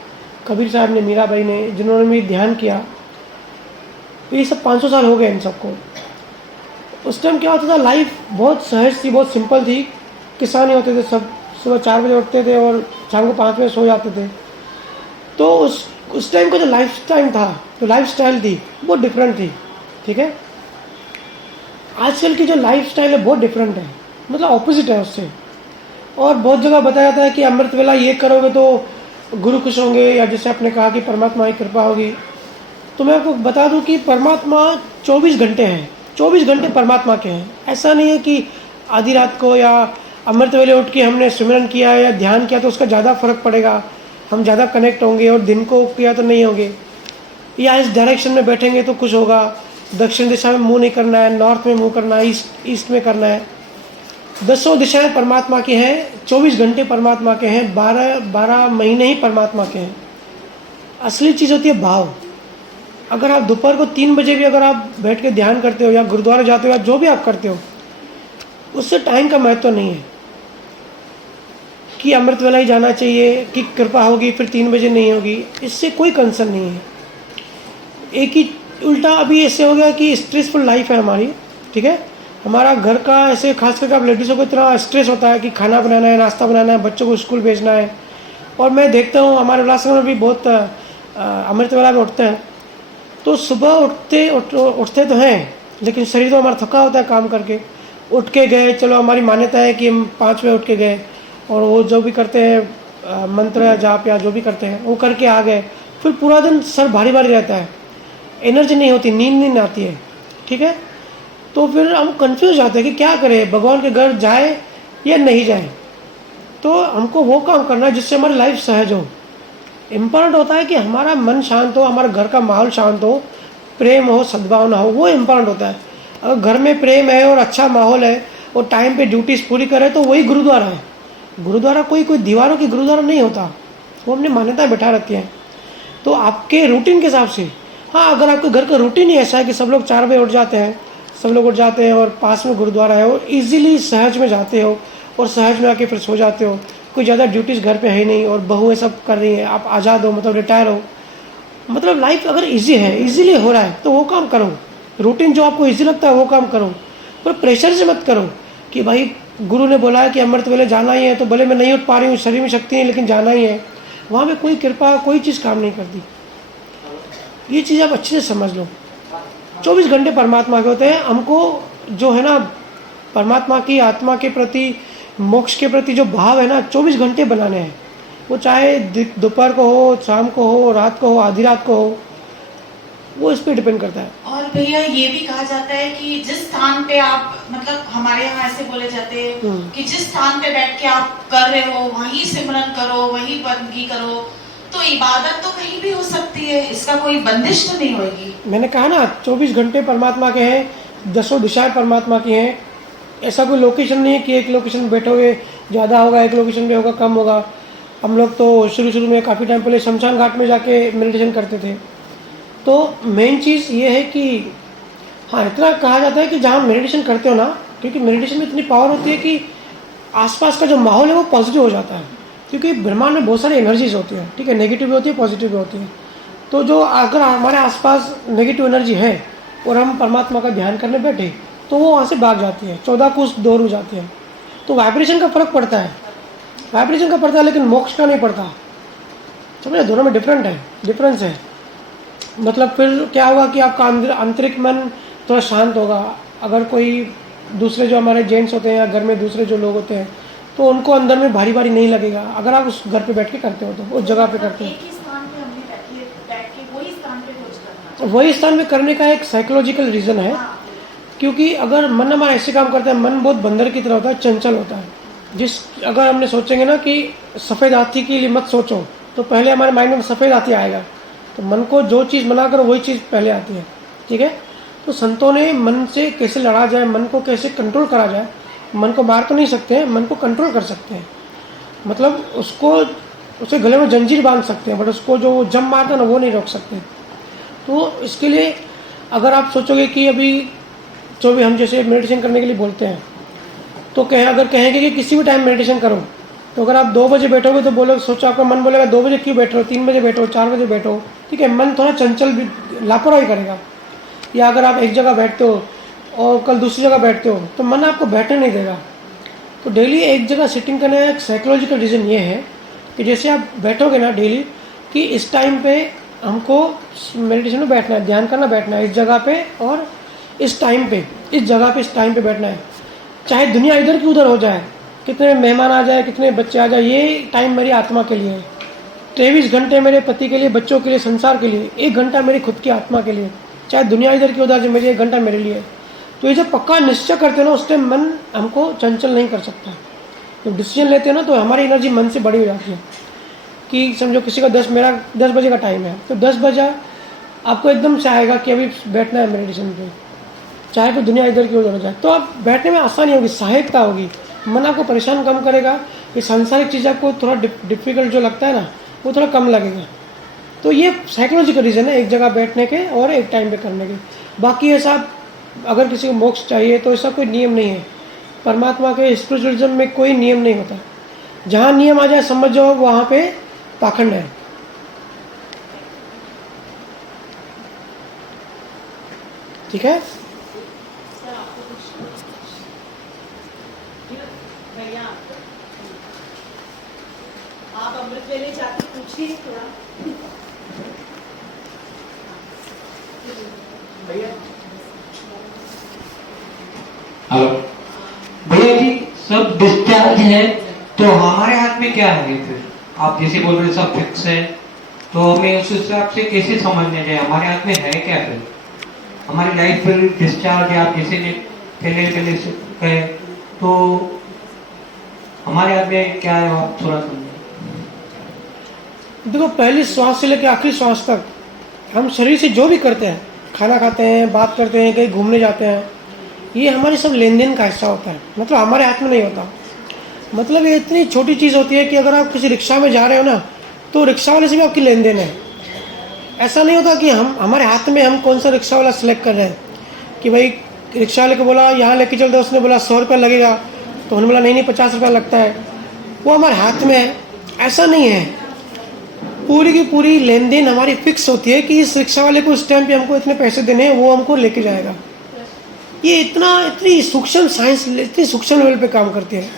कबीर साहब ने, मीराबाई ने, जिन्होंने भी ध्यान किया, ये सब 500 साल हो गए इन सबको। उस टाइम क्या होता था, लाइफ बहुत सहज थी, बहुत सिंपल थी। किसान ही होते थे सब, सुबह 4 बजे उठते थे और शाम को 5 बजे सो जाते थे। तो उस टाइम का जो लाइफ टाइम था, जो लाइफ स्टाइल थी, वो डिफरेंट थी। ठीक है, आजकल की जो लाइफ स्टाइल है बहुत डिफरेंट है, मतलब ऑपोजिट है उससे। और बहुत जगह बताया जाता है कि अमृत वेला ये करोगे तो गुरु खुश होंगे, या जैसे आपने कहा कि परमात्मा की कृपा होगी। तो मैं आपको बता दूं कि परमात्मा 24 घंटे हैं, 24 घंटे परमात्मा के हैं। ऐसा नहीं है कि आधी रात को या अमृत वेले उठ के हमने सिमरन किया या ध्यान किया तो उसका ज़्यादा फर्क पड़ेगा, हम ज़्यादा कनेक्ट होंगे, और दिन को किया तो नहीं होंगे। या इस डायरेक्शन में बैठेंगे तो कुछ होगा, दक्षिण दिशा में मुंह नहीं करना है, नॉर्थ में मुंह करना है, ईस्ट में करना है। 10 दिशाएं परमात्मा की हैं, 24 घंटे परमात्मा के हैं, 12 महीने ही परमात्मा के हैं। असली चीज़ होती है भाव। अगर आप दोपहर को 3 बजे भी अगर आप बैठ के ध्यान करते हो या गुरुद्वारा जाते हो या जो भी आप करते हो, उससे टाइम का महत्व नहीं है कि अमृत वेला ही जाना चाहिए, कि कृपा होगी फिर 3 बजे नहीं होगी, इससे कोई कंसर्न नहीं है। एक ही उल्टा अभी ऐसे हो गया कि स्ट्रेसफुल लाइफ है हमारी, ठीक है। हमारा घर का ऐसे खास करके आप लेडीज़ों को इतना स्ट्रेस होता है कि खाना बनाना है, नाश्ता बनाना है, बच्चों को स्कूल भेजना है। और मैं देखता हूँ हमारे उल्लासनगर में भी बहुत अमृत वेला में उठते हैं, तो सुबह उठते तो हैं, लेकिन शरीर तो हमारा थका होता है काम करके। उठ के गए, चलो हमारी मान्यता है कि हम 5 बजे उठ के गए, और वो जो भी करते हैं मंत्र या जाप या जो भी करते हैं वो करके आ गए, फिर पूरा दिन सर भारी भारी रहता है, एनर्जी नहीं होती, नींद नहीं आती है, ठीक है। तो फिर हम कंफ्यूज जाते हैं कि क्या करें, भगवान के घर जाए या नहीं जाए। तो हमको वो काम करना है जिससे हमारी लाइफ सहज हो। इम्पोर्टेंट होता है कि हमारा मन शांत हो, हमारा घर का माहौल शांत हो, प्रेम हो, सद्भावना हो, वो इम्पोर्टेंट होता है। अगर घर में प्रेम है और अच्छा माहौल है और टाइम पे ड्यूटीज पूरी करे तो वही गुरुद्वारा है। गुरुद्वारा कोई दीवारों की गुरुद्वारा नहीं होता, वो हमने मान्यताएं बैठा रखी हैं। तो आपके रूटीन के हिसाब से, हाँ, अगर आपके घर का रूटीन ही ऐसा है कि सब लोग 4 बजे उठ जाते हैं, सब लोग उठ जाते हैं और पास में गुरुद्वारा है, और ईजिली सहज में जाते हो और सहज में आके फिर सो जाते हो, कोई ज़्यादा ड्यूटीज़ घर पे है नहीं और बहुएं सब कर रही हैं, आप आज़ाद हो, मतलब रिटायर हो, मतलब लाइफ अगर इजी है, इजीली हो रहा है तो वो काम करो। रूटीन जो आपको इजी लगता है वो काम करो, पर प्रेशर से मत करो कि भाई गुरु ने बोला है कि अमृत वेले जाना ही है, तो भले मैं नहीं उठ पा रही हूँ, शरीर में शक्ति है लेकिन जाना ही है। वहाँ पे कोई कृपा, कोई चीज़ काम नहीं करती। ये चीज़ आप अच्छे से समझ लो। 24 घंटे परमात्मा के होते हैं। हमको जो है ना परमात्मा की, आत्मा के प्रति, मोक्ष के प्रति जो भाव है ना, 24 घंटे बनाने हैं। वो चाहे दोपहर को हो, शाम को हो, रात को हो, आधी रात को हो, वो इस पे डिपेंड करता है। और भैया ये भी कहा जाता है कि जिस स्थान पे आप, मतलब हमारे यहाँ ऐसे बोले जाते हैं कि जिस स्थान पे बैठ के आप कर रहे हो वहीं सिमरन करो, वहीं बंदगी करो, तो इबादत तो कहीं भी हो सकती है, इसका कोई बंदिश तो नहीं होगी। मैंने कहा ना 24 घंटे परमात्मा के हैं, 10 दिशाएं परमात्मा की हैं। ऐसा कोई लोकेशन नहीं है कि एक लोकेशन में बैठोगे ज़्यादा होगा, एक लोकेशन पे होगा कम होगा। हम लोग तो शुरू में काफ़ी टाइम पहले शमशान घाट में जाके मेडिटेशन करते थे। तो मेन चीज़ ये है कि हाँ, इतना कहा जाता है कि जहाँ मेडिटेशन करते हो ना, क्योंकि मेडिटेशन में इतनी पावर होती है कि आसपास का जो माहौल है वो पॉजिटिव हो जाता है, क्योंकि ब्रह्मांड में बहुत सारी एनर्जीज होती है, ठीक है, नेगेटिव भी होती है, पॉजिटिव भी होती है। तो जो अगर हमारे आसपास नेगेटिव एनर्जी है और हम परमात्मा का ध्यान करने बैठे तो वो वहाँ से भाग जाती है, 14 कोस दूर हो जाती है। तो वाइब्रेशन का फर्क पड़ता है, वाइब्रेशन का पड़ता है, लेकिन मोक्ष का नहीं पड़ता। समझे, दोनों में डिफरेंस है। मतलब फिर क्या होगा कि आपका आंतरिक मन थोड़ा शांत होगा। अगर कोई दूसरे जो हमारे जेंट्स होते हैं या घर में दूसरे जो लोग होते हैं तो उनको अंदर में भारी भारी नहीं लगेगा, अगर आप उस घर पे बैठ के करते हो तो, उस जगह पे करते हो। एक ही स्थान पे हमने बैठ के वही स्थान पे कुछ करना, वही स्थान पे करने का एक साइकोलॉजिकल रीज़न है, क्योंकि अगर मन हमारा ऐसे काम करता है, मन बहुत बंदर की तरह होता है, चंचल होता है। अगर हमने सोचेंगे ना कि सफ़ेद हाथी के लिए मत सोचो, तो पहले हमारे माइंड में सफ़ेद हाथी आएगा। तो मन को जो चीज़ मना करो वही चीज़ पहले आती है, ठीक है। तो संतों ने मन से कैसे लड़ा जाए, मन को कैसे कंट्रोल करा जाए, मन को मार तो नहीं सकते हैं, मन को कंट्रोल कर सकते हैं। मतलब उसे गले में जंजीर बांध सकते हैं, बट उसको जो जम मारता है ना वो नहीं रोक सकते। तो इसके लिए अगर आप सोचोगे कि अभी जो भी हम जैसे मेडिटेशन करने के लिए बोलते हैं, तो अगर कहेंगे कि किसी भी टाइम मेडिटेशन करो, तो अगर आप 2 बजे बैठोगे तो बोलो, सोचो आपका मन बोलेगा 2 बजे क्यों बैठ रहे हो, 3 बजे बैठो, 4 बजे बैठो, ठीक है। मन थोड़ा चंचल भी, लापरवाही करेगा। या अगर आप एक जगह बैठते हो और कल दूसरी जगह बैठते हो तो मन आपको बैठने नहीं देगा। तो डेली एक जगह सिटिंग करने का एक साइकोलॉजिकल रीज़न ये है कि जैसे आप बैठोगे ना डेली कि इस टाइम पे हमको मेडिटेशन में बैठना है, ध्यान करना बैठना है इस जगह पे, और इस टाइम पे, इस जगह पे, इस टाइम पे बैठना है। चाहे दुनिया इधर की उधर हो जाए, कितने मेहमान आ जाए, कितने बच्चे आ जाए, ये टाइम मेरी आत्मा के लिए है। 23 घंटे मेरे पति के लिए, बच्चों के लिए, संसार के लिए, 1 घंटा मेरी खुद की आत्मा के लिए। चाहे दुनिया इधर की उधर जाए, मेरी 1 घंटा मेरे लिए है। तो ये जब पक्का निश्चय करते हैं ना, उस टाइम मन हमको चंचल नहीं कर सकता। जब डिसीजन लेते हैं ना, तो हमारी एनर्जी मन से बड़ी हो जाती है। कि समझो किसी का मेरा 10 बजे का टाइम है, तो 10 बजे आपको एकदम से आएगा कि अभी बैठना है मेडिटेशन पे, चाहे तो दुनिया इधर की उधर हो जाए। तो आप बैठने में आसानी होगी, सहायकता होगी, मन आपको परेशान कम करेगा। ये सांसारिक चीज़ आपको थोड़ा डिफिकल्ट जो लगता है ना, वो थोड़ा कम लगेगा। तो ये साइकोलॉजिकल रीज़न है एक जगह बैठने के और एक टाइम पे करने के। बाकी ऐसा अगर किसी को मोक्ष चाहिए तो ऐसा कोई नियम नहीं है। परमात्मा के स्पिरिचुअलिज्म में कोई नियम नहीं होता। जहाँ नियम आ जाए समझ जाओ वहाँ पे पाखंड है। ठीक है। आप अमृत वेले जाके पूछिए थोड़ा। हेलो भैया जी, सब डिस्चार्ज है तो हमारे हाथ में क्या है? फिर आप जैसे बोल रहे सब फिक्स है, तो हमें उस हिसाब से कैसे समझने जाए? हमारे हाथ में है क्या? फिर हमारी लाइफ फिर डिस्चार्ज है, आप जैसे पहले से कहे, तो हमारे हाथ में क्या है? आप थोड़ा समझे। देखो, पहली श्वास से लेकर आखिरी श्वास तक हम शरीर से जो भी करते हैं, खाना खाते हैं, बात करते हैं, कहीं घूमने जाते हैं, ये हमारी सब लेन देन का हिस्सा होता है। मतलब हमारे हाथ में नहीं होता। मतलब ये इतनी छोटी चीज़ होती है कि अगर आप किसी रिक्शा में जा रहे हो ना, तो रिक्शा वाले से भी आपकी लेन देन है। ऐसा नहीं होता कि हमारे हाथ में हम कौन सा रिक्शा वाला सिलेक्ट कर रहे हैं कि भाई रिक्शा वाले को बोला यहाँ लेके चल दो, उसने बोला 100 रुपया लगेगा, तो उन्होंने बोला नहीं 50 रुपया लगता है। वो हमारे हाथ में है, ऐसा नहीं है। पूरी की पूरी लेन देन हमारी फिक्स होती है कि इस रिक्शा वाले को इस टाइम पे हमको इतने पैसे देने हैं, वो हमको लेके जाएगा। ये इतनी सूक्ष्म साइंस, इतनी सूक्ष्म लेवल पे काम करती है।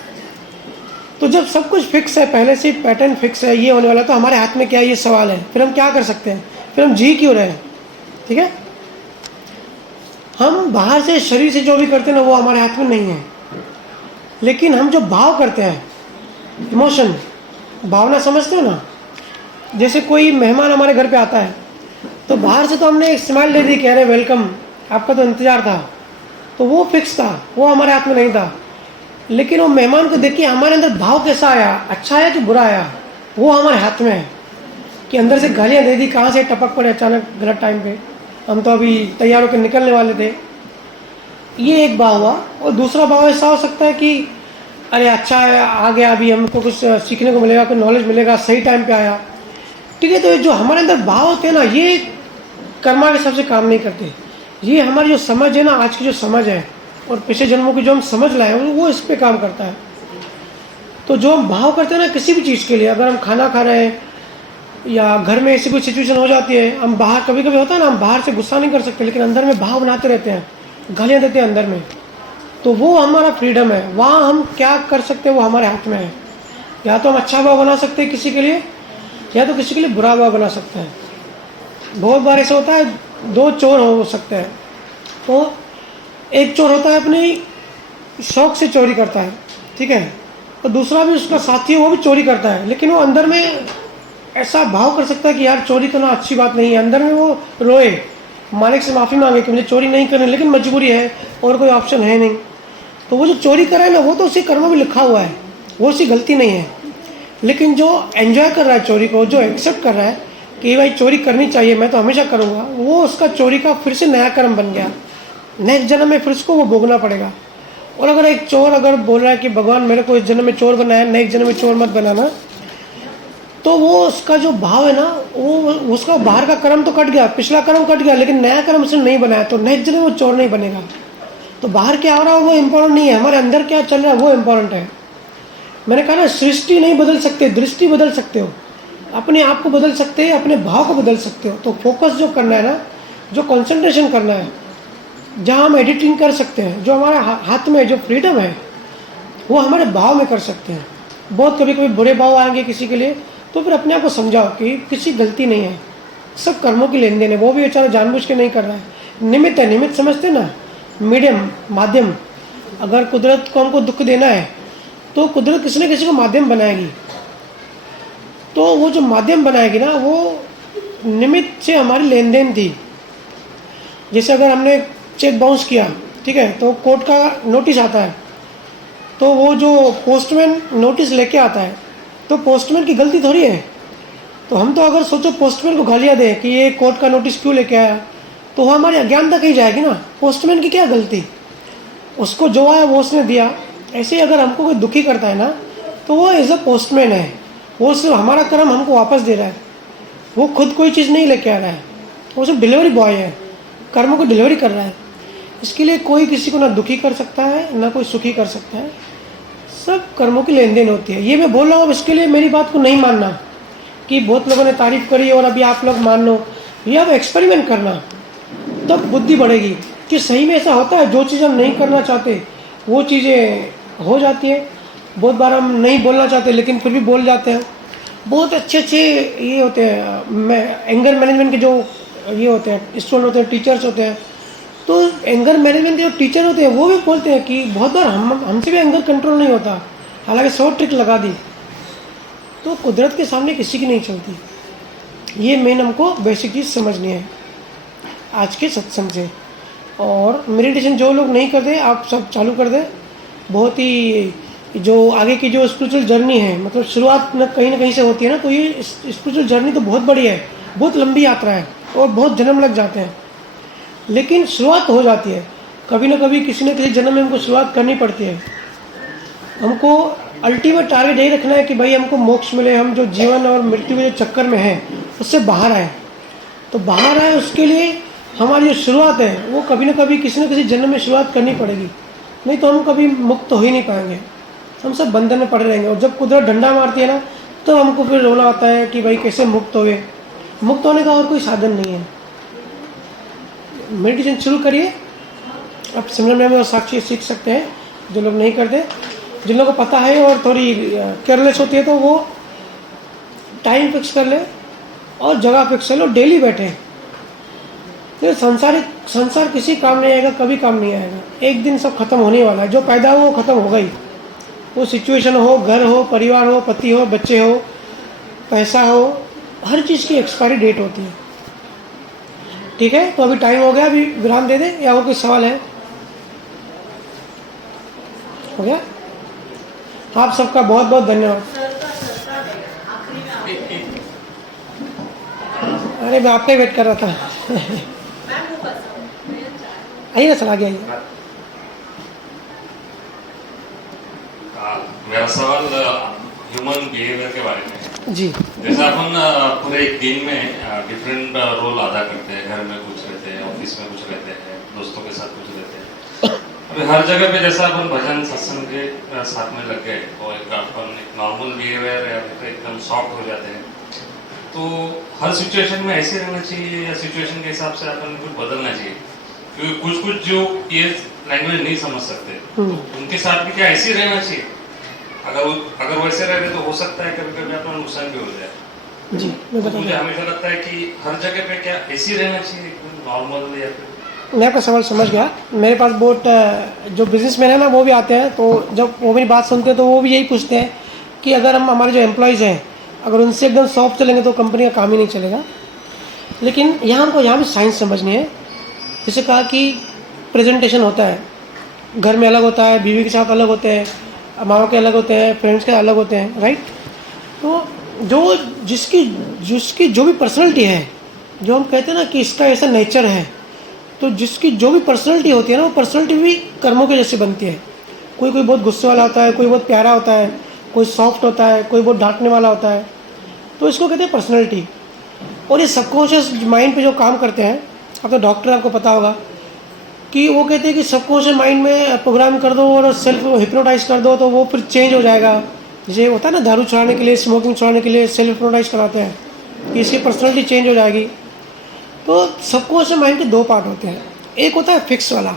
तो जब सब कुछ फिक्स है, पहले से पैटर्न फिक्स है, ये होने वाला, तो हमारे हाथ में क्या है, ये सवाल है। फिर हम क्या कर सकते हैं? फिर हम जी क्यों रहे हैं? ठीक है। हम बाहर से शरीर से जो भी करते हैं ना, वो हमारे हाथ में नहीं है। लेकिन हम जो भाव करते हैं, इमोशन, भावना, समझते हो ना? जैसे कोई मेहमान हमारे घर पे आता है, तो बाहर से तो हमने एक स्माइल दे दी, कह रहे वेलकम, आपका तो इंतजार था, तो वो फिक्स था, वो हमारे हाथ में नहीं था। लेकिन वो मेहमान को देखिए हमारे अंदर भाव कैसा आया, अच्छा आया कि बुरा आया, वो हमारे हाथ में है। कि अंदर से गालियाँ दे दी, कहाँ से टपक पड़े अचानक गलत टाइम पे, हम तो अभी तैयार होकर निकलने वाले थे, ये एक भाव हुआ। और दूसरा भाव ऐसा हो सकता है कि अरे अच्छा है, आ गया, अभी हमको कुछ सीखने को मिलेगा, कुछ नॉलेज मिलेगा, सही टाइम पे आया। ठीक है। तो जो हमारे अंदर भाव होते हैं ना, ये कर्मा के हिसाब से काम नहीं करते। ये हमारी जो समझ है ना, आज की जो समझ है और पिछले जन्मों की जो हम समझ लाए हैं, वो इस पे काम करता है। तो जो हम भाव करते हैं ना किसी भी चीज़ के लिए, अगर हम खाना खा रहे हैं या घर में ऐसी कोई सिचुएशन हो जाती है, हम बाहर, कभी कभी होता है ना, हम बाहर से गुस्सा नहीं कर सकते, लेकिन अंदर में भाव बनाते रहते हैं, गालियाँ देते हैं अंदर में, तो वो हमारा फ्रीडम है। वहाँ हम क्या कर सकते हैं, वो हमारे हाथ में है। या तो हम अच्छा भाव बना सकते हैं किसी के लिए, या तो किसी के लिए बुरा भाव बना सकते हैं। बहुत बार ऐसा होता है, 2 चोर हो सकते हैं। तो एक चोर होता है अपनी शौक से चोरी करता है, ठीक है, तो दूसरा भी उसका साथी है, वो भी चोरी करता है, लेकिन वो अंदर में ऐसा भाव कर सकता है कि यार चोरी करना अच्छी बात नहीं है। अंदर में वो रोए, मालिक से माफ़ी मांगे कि मुझे चोरी नहीं करनी, लेकिन मजबूरी है और कोई ऑप्शन है नहीं। तो वो जो चोरी कर रहा है ना, वो तो उसी कर्म में लिखा हुआ है, वो उसकी गलती नहीं है। लेकिन जो एंजॉय कर रहा है चोरी को, जो एक्सेप्ट कर रहा है कि भाई चोरी करनी चाहिए, मैं तो हमेशा करूँगा, वो उसका चोरी का फिर से नया कर्म बन गया। नेक्स्ट जन्म में फिर उसको वो भोगना पड़ेगा। और अगर एक चोर अगर बोल रहा है कि भगवान मेरे को इस जन्म में चोर बनाया, नेक्स्ट जन्म में चोर मत बनाना, तो वो उसका जो भाव है ना, वो उसका बाहर का कर्म तो कट गया, पिछला कर्म कट गया, लेकिन नया कर्म उसने नहीं बनाया, तो नेक्स्ट जन्म वो चोर नहीं बनेगा। तो बाहर क्या हो रहा है वो इम्पोर्टेंट नहीं है, हमारे अंदर क्या चल रहा है वो इम्पोर्टेंट है। मैंने कहा ना, सृष्टि नहीं बदल सकते, दृष्टि बदल सकते हो, अपने आप को बदल सकते हैं, अपने भाव को बदल सकते हो। तो फोकस जो करना है ना, जो कंसंट्रेशन करना है, जहाँ हम एडिटिंग कर सकते हैं, जो हमारे हाथ में जो फ्रीडम है, वो हमारे भाव में कर सकते हैं। बहुत कभी कभी बुरे भाव आएंगे किसी के लिए, तो फिर अपने आप को समझाओ कि किसी गलती नहीं है, सब कर्मों की लेन देन है, वो भी बेचारा जानबूझ के नहीं कर रहा है, निमित्त है, निमित्त समझते ना, मीडियम, माध्यम, अगर कुदरत को हमको दुख देना है तो कुदरत किसी न किसी को माध्यम बनाएगी। तो वो जो माध्यम बनाएगी ना, वो निमित्त से हमारी लेन देन थी। जैसे अगर हमने चेक बाउंस किया, ठीक है, तो कोर्ट का नोटिस आता है, तो वो जो पोस्टमैन नोटिस लेके आता है तो पोस्टमैन की गलती थोड़ी है। तो हम तो अगर सोचो पोस्टमैन को गालियाँ दें कि ये कोर्ट का नोटिस क्यों लेके आया, तो वो हमारी अज्ञानता कही जाएगी ना। पोस्टमैन की क्या गलती, उसको जो आया वो उसने दिया। ऐसे ही अगर हमको कोई दुखी करता है ना, तो वो एज अ पोस्टमैन है, वो सिर्फ हमारा कर्म हमको वापस दे रहा है। वो खुद कोई चीज़ नहीं लेके आ रहा है, वो सिर्फ डिलीवरी बॉय है, कर्मों को डिलीवरी कर रहा है। इसके लिए कोई किसी को ना दुखी कर सकता है ना कोई सुखी कर सकता है, सब कर्मों की लेन देन होती है। ये मैं बोल रहा हूँ, अब इसके लिए मेरी बात को नहीं मानना कि बहुत लोगों ने तारीफ़ करी और अभी आप लोग मान लो। ये अब एक्सपेरिमेंट करना, तब बुद्धि बढ़ेगी कि सही में ऐसा होता है। जो चीज़ हम नहीं करना चाहते वो चीज़ें हो जाती है। बहुत बार हम नहीं बोलना चाहते लेकिन फिर भी बोल जाते हैं। बहुत अच्छे अच्छे ये होते हैं, एंगर मैनेजमेंट के जो ये होते हैं स्टूडेंट होते हैं, टीचर्स होते हैं, तो एंगर मैनेजमेंट के जो टीचर होते हैं वो भी बोलते हैं कि बहुत बार हमसे भी एंगर कंट्रोल नहीं होता, हालांकि 100 ट्रिक लगा दी तो कुदरत के सामने किसी की नहीं चलती। ये मेन हमको बेसिक चीज़ समझनी है आज के सत्संग से। और मेडिटेशन जो लोग नहीं करते, आप सब चालू कर दें। बहुत ही जो आगे की जो स्पिरिचुअल जर्नी है, मतलब शुरुआत न कहीं से होती है ना, तो ये स्पिरिचुअल जर्नी तो बहुत बड़ी है, बहुत लंबी यात्रा है और बहुत जन्म लग जाते हैं, लेकिन शुरुआत हो जाती है। कभी ना कभी किसी न किसी जन्म में हमको शुरुआत करनी पड़ती है। हमको अल्टीमेट टारगेट यही रखना है कि भाई हमको मोक्ष मिले, हम जो जीवन और मृत्यु के जो चक्कर में हैं उससे बाहर आए। तो बाहर आए उसके लिए हमारी जो शुरुआत है वो कभी ना कभी किसी न किसी जन्म में शुरुआत करनी पड़ेगी, नहीं तो हम कभी मुक्त हो ही नहीं पाएंगे, हम सब बंधन में पड़े रहेंगे। और जब कुदरत डंडा मारती है ना, तो हमको फिर रोना आता है कि भाई कैसे मुक्त हुए। मुक्त होने का और कोई साधन नहीं है। मेडिटेशन शुरू करिए, आप सिमरन में और साक्षी सीख सकते हैं जो लोग नहीं करते। जिन लोगों को पता है और थोड़ी केयरलेस होती है तो वो टाइम फिक्स कर ले और जगह फिक्स कर लो, डेली बैठे। तो संसार किसी काम नहीं आएगा, कभी काम नहीं आएगा। एक दिन सब खत्म होने वाला है, जो पैदा हो वो खत्म होगा ही। वो सिचुएशन हो, घर हो, परिवार हो, पति हो, बच्चे हो, पैसा हो, हर चीज़ की एक्सपायरी डेट होती है। ठीक है, तो अभी टाइम हो गया, अभी विराम दे दें या और कोई सवाल है? हो गया? आप सबका बहुत बहुत धन्यवाद। अरे मैं आपका ही वेट कर रहा था। आइए ना सर, आगे आइए। मेरा सवाल ह्यूमन बिहेवियर के बारे में है। जी, जैसे अपन पूरे एक दिन में डिफरेंट रोल अदा करते हैं, घर में कुछ रहते हैं, ऑफिस में कुछ रहते हैं, दोस्तों के साथ कुछ रहते हैं। अभी हर जगह पे जैसा अपन भजन सत्संग के साथ में लग गए तो अपन एक नॉर्मल बिहेवियर या एकदम सॉफ्ट हो जाते हैं। तो हर सिचुएशन में ऐसे रहना चाहिए या सिचुएशन के हिसाब से अपन कुछ बदलना चाहिए? क्योंकि कुछ जो ये लैंग्वेज नहीं समझ सकते तो उनके साथ भी क्या ऐसे रहना चाहिए? अगर वैसे रहे तो हो सकता है कभी कभी अपना नुकसान भी हो जाए। जी मैं तो बता मुझे हमेशा लगता है कि हर जगह पे क्या ऐसे रहना चाहिए नॉर्मल या फिर? मैं आपका सवाल समझ गया। मेरे पास बहुत जो बिजनेसमैन है ना वो भी आते हैं, तो जब वो मेरी बात सुनते हैं तो वो भी यही पूछते हैं कि अगर हम हमारे जो एम्प्लॉयज़ हैं अगर उनसे एकदम सॉफ्ट चलेंगे तो कंपनी का काम ही नहीं चलेगा। लेकिन हमको यहाँ भी साइंस समझनी है। जैसे कहा कि प्रेजेंटेशन होता है, घर में अलग होता है, बीवी के साथ अलग होते हैं, माँ के अलग होते हैं, फ्रेंड्स के अलग होते हैं, राइट। तो जो जिसकी जो भी पर्सनैलिटी है, जो हम कहते हैं ना कि इसका ऐसा नेचर है, तो जिसकी जो भी पर्सनैलिटी होती है ना वो पर्सनैलिटी भी कर्मों के जैसे बनती है। कोई बहुत गुस्से वाला होता है, कोई बहुत प्यारा होता है, कोई सॉफ्ट होता है, कोई बहुत डांटने वाला होता है। तो इसको कहते हैं पर्सनैलिटी। और ये सबकॉन्शियस माइंड पे जो काम करते हैं, अब तो डॉक्टर आपको पता होगा कि वो कहते हैं कि सबकॉन्शियस माइंड में प्रोग्राम कर दो और सेल्फ हिप्नोटाइज कर दो तो वो फिर चेंज हो जाएगा। जैसे होता है ना दारू छुड़ाने के लिए, स्मोकिंग छुड़ाने के लिए सेल्फ हिप्नोटाइज कराते हैं कि इसकी पर्सनैलिटी चेंज हो जाएगी। तो सबकॉन्शियस माइंड के दो पार्ट होते हैं। एक होता है फिक्स वाला,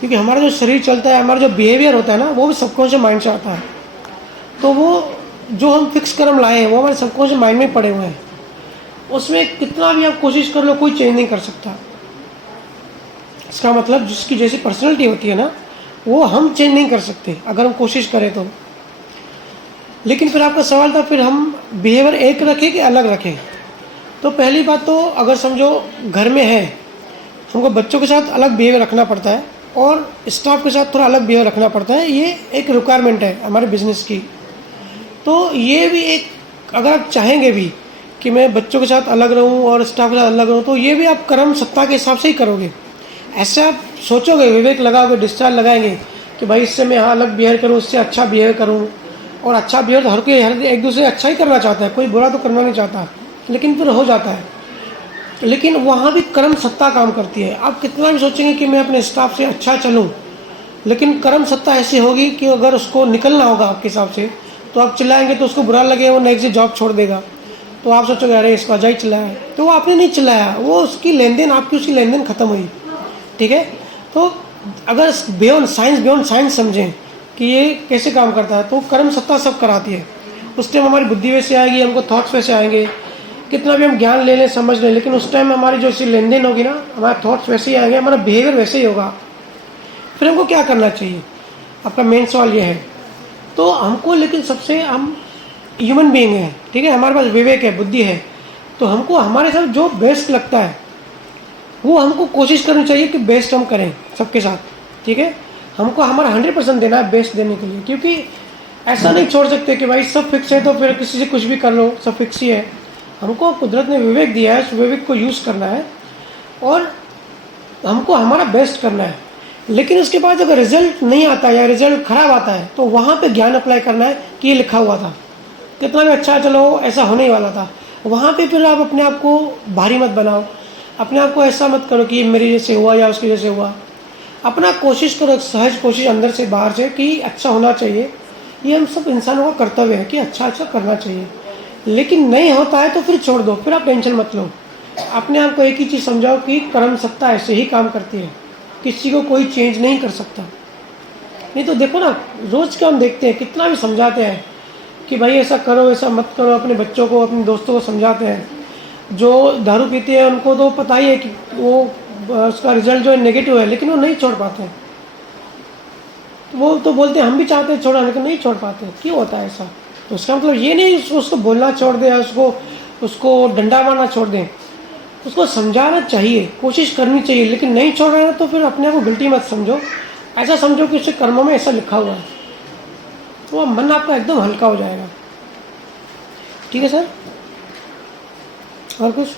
क्योंकि हमारा जो शरीर चलता है, हमारा जो बिहेवियर होता है ना वो भी सबकॉन्शियस माइंड से आता है। तो वो जो हम फिक्स कर्म लाए हैं वो हमारे सबकॉन्शियस माइंड में पड़े हुए हैं। उसमें कितना भी आप कोशिश कर लो कोई चेंज नहीं कर सकता। इसका मतलब जिसकी जैसी पर्सनैलिटी होती है ना, वो हम चेंज नहीं कर सकते अगर हम कोशिश करें तो। लेकिन फिर आपका सवाल था फिर हम बिहेवियर एक रखें कि अलग रखें। तो पहली बात तो अगर समझो घर में है, हमको बच्चों के साथ अलग बिहेवियर रखना पड़ता है और स्टाफ के साथ थोड़ा अलग बिहेवियर रखना पड़ता है। ये एक रिक्वायरमेंट है हमारे बिजनेस की। तो ये भी एक, अगर आप चाहेंगे भी कि मैं बच्चों के साथ अलग रहूं और स्टाफ के साथ अलग रहूं, तो ये भी आप कर्म सत्ता के हिसाब से ही करोगे। ऐसे आप सोचोगे, विवेक लगाओगे, डिस्चार्ज लगाएंगे कि भाई इससे मैं अलग बिहेव करूं, इससे अच्छा बिहेव करूं। और अच्छा बिहेव तो हर एक दूसरे अच्छा ही करना चाहता है, कोई बुरा तो करना नहीं चाहता, लेकिन फिर हो जाता है। लेकिन वहाँ भी कर्म सत्ता काम करती है। आप कितना भी सोचेंगे कि मैं अपने स्टाफ से अच्छा चलूँ, लेकिन कर्म सत्ता ऐसी होगी कि अगर उसको निकलना होगा आपके हिसाब से, तो आप चिल्लाएंगे तो उसको बुरा लगेगा, वो नेक्स्ट डे जॉब छोड़ देगा। तो आप सोचोगे अरे इसका वजह ही चिल्लाया है, तो वो आपने नहीं चिल्लाया, वो उसकी लेन देन, आपकी उसकी लेन देन खत्म हुई। ठीक है, तो अगर बियॉन्ड साइंस समझें कि ये कैसे काम करता है, तो कर्म सत्ता सब कराती है। उस टाइम हमारी बुद्धि वैसे आएगी, हमको थॉट्स वैसे आएंगे, कितना भी हम ज्ञान ले लें, समझ लें, लेकिन उस टाइम हमारी जो सी लेन देन होगी ना, हमारे थॉट्स वैसे ही आएंगे, हमारा बिहेवियर वैसे ही होगा। फिर हमको क्या करना चाहिए, आपका मेन सवाल ये है। तो हमको, लेकिन सबसे हम ह्यूमन बीइंग है, ठीक है, हमारे पास विवेक है, बुद्धि है, तो हमको हमारे साथ जो बेस्ट लगता है वो हमको कोशिश करनी चाहिए कि बेस्ट हम करें सबके साथ। ठीक है, हमको हमारा 100% देना है बेस्ट देने के लिए, क्योंकि ऐसा नहीं छोड़ सकते कि भाई सब फिक्स है तो फिर किसी से कुछ भी कर लो, सब फिक्स ही है। हमको कुदरत ने विवेक दिया है, उस विवेक को यूज़ करना है और हमको हमारा बेस्ट करना है। लेकिन उसके बाद अगर रिजल्ट नहीं आता या रिजल्ट खराब आता है, तो वहाँ पे ज्ञान अप्लाई करना है कि ये लिखा हुआ था, कितना भी अच्छा चलो ऐसा होने ही वाला था। वहाँ पे फिर आप अपने आप को भारी मत बनाओ, अपने आप को ऐसा मत करो कि ये मेरी जैसे हुआ या उसकी जैसे हुआ। अपना कोशिश करो, सहज कोशिश अंदर से बाहर से कि अच्छा होना चाहिए। ये हम सब इंसानों का कर्तव्य है कि अच्छा करना चाहिए। लेकिन नहीं होता है तो फिर छोड़ दो, फिर आप टेंशन मत लो। अपने आप को एक ही चीज़ समझाओ कि कर्म सत्ता ऐसे ही काम करती है, किसी को कोई चेंज नहीं कर सकता। नहीं तो देखो ना, रोज़ का हम देखते हैं, कितना भी समझाते हैं कि भाई ऐसा करो, ऐसा मत करो, अपने बच्चों को, अपने दोस्तों को समझाते हैं। जो दारू पीते हैं उनको तो पता ही है कि वो उसका रिजल्ट जो है नेगेटिव है, लेकिन वो नहीं छोड़ पाते। वो तो बोलते हैं हम भी चाहते हैं छोड़ा, लेकिन नहीं छोड़ पाते। क्यों होता है ऐसा? तो उसका मतलब ये नहीं उसको बोलना छोड़ दें, उसको डंडा मारना छोड़ दें, उसको समझाना चाहिए, कोशिश करनी चाहिए। लेकिन नहीं छोड़ रहे हैं तो फिर अपने आप को गिल्टी मत समझो, ऐसा समझो कि उसके कर्मों में ऐसा लिखा हुआ है, तो मन आपका एकदम हल्का हो जाएगा। ठीक है सर, और कुछ?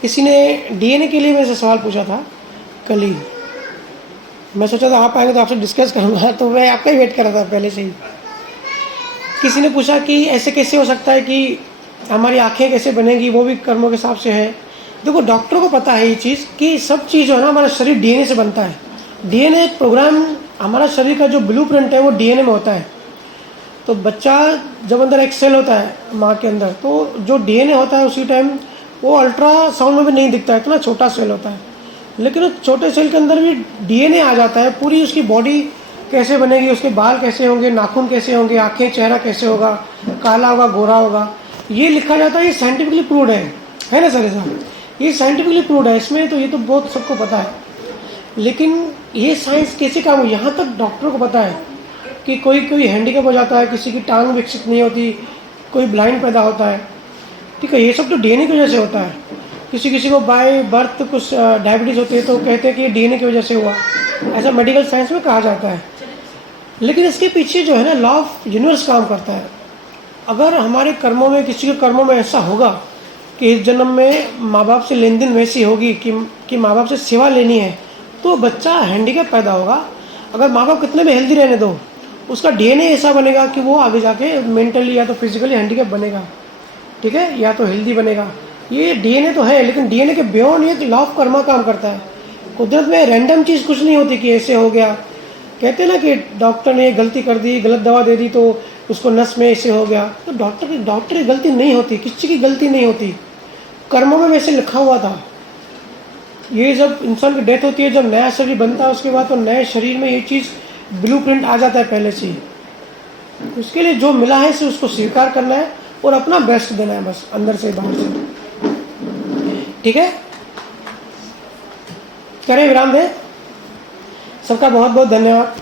किसी ने डीएनए के लिए मेरे से सवाल पूछा था कल ही, मैं सोचा था आप आएंगे तो आपसे डिस्कस करूँगा, तो मैं आपका ही वेट कर रहा था पहले से ही। किसी ने पूछा कि ऐसे कैसे हो सकता है कि हमारी आंखें कैसे बनेंगी, वो भी कर्मों के हिसाब से है। देखो डॉक्टरों को पता है ये चीज़ कि सब चीज़ जो है ना, हमारा शरीर डीएनए से बनता है। डीएनए प्रोग्राम, हमारा शरीर का जो ब्लूप्रिंट है वो डीएनए में होता है। तो बच्चा जब अंदर एक सेल होता है माँ के अंदर, तो जो डीएनए होता है उसी टाइम वो अल्ट्रासाउंड में भी नहीं दिखता है, इतना छोटा सेल होता है, लेकिन उस छोटे सेल के अंदर भी डीएनए आ जाता है। पूरी उसकी बॉडी कैसे बनेगी, उसके बाल कैसे होंगे, नाखून कैसे होंगे, आँखें, चेहरा कैसे होगा, काला होगा, गोरा होगा, ये लिखा जाता है। ये साइंटिफिकली प्रूव्ड है ना सर? ऐसा ये साइंटिफिकली प्रूव्ड है, इसमें तो ये तो बहुत सबको पता है। लेकिन ये साइंस कैसे काम हो, यहाँ तक डॉक्टरों को पता है कि कोई हैंडीकैप हो जाता है, किसी की टांग विकसित नहीं होती, कोई ब्लाइंड पैदा होता है। ठीक है, ये सब तो डीएनए की वजह से होता है। किसी को बाय बर्थ कुछ डायबिटीज़ होती है तो कहते हैं कि ये डीएनए की वजह से हुआ, ऐसा मेडिकल साइंस में कहा जाता है। लेकिन इसके पीछे जो है ना, लॉ ऑफ यूनिवर्स काम करता है। अगर हमारे कर्मों में, किसी के कर्मों में ऐसा होगा कि इस जन्म में माँ बाप से लेन देन वैसी होगी कि माँ बाप से सेवा लेनी है, तो बच्चा हैंडीकैप पैदा होगा। अगर माँ बाप कितने भी हेल्दी रहने दो, उसका डीएनए ऐसा बनेगा कि वो आगे जाके मेंटली या तो फिजिकली हैंडीकैप बनेगा, ठीक है, या तो हेल्दी बनेगा। ये डीएनए तो है, लेकिन डीएनए के बियॉन्ड ये लॉ ऑफ कर्मा काम करता है। कुदरत में रैंडम चीज़ कुछ नहीं होती कि ऐसे हो गया। कहते हैं ना कि डॉक्टर ने गलती कर दी, गलत दवा दे दी तो उसको नस में ऐसे हो गया, तो डॉक्टर की गलती नहीं होती, किसी की गलती नहीं होती, कर्मों में वैसे लिखा हुआ था। ये जब इंसान की डेथ होती है, जब नया शरीर बनता है, उसके बाद तो नए शरीर में ये चीज़ ब्लूप्रिंट आ जाता है पहले से ही। उसके लिए जो मिला है इसे उसको स्वीकार करना है और अपना बेस्ट देना है, बस अंदर से बाहर से। ठीक है, करें विराम दें। सबका बहुत बहुत धन्यवाद।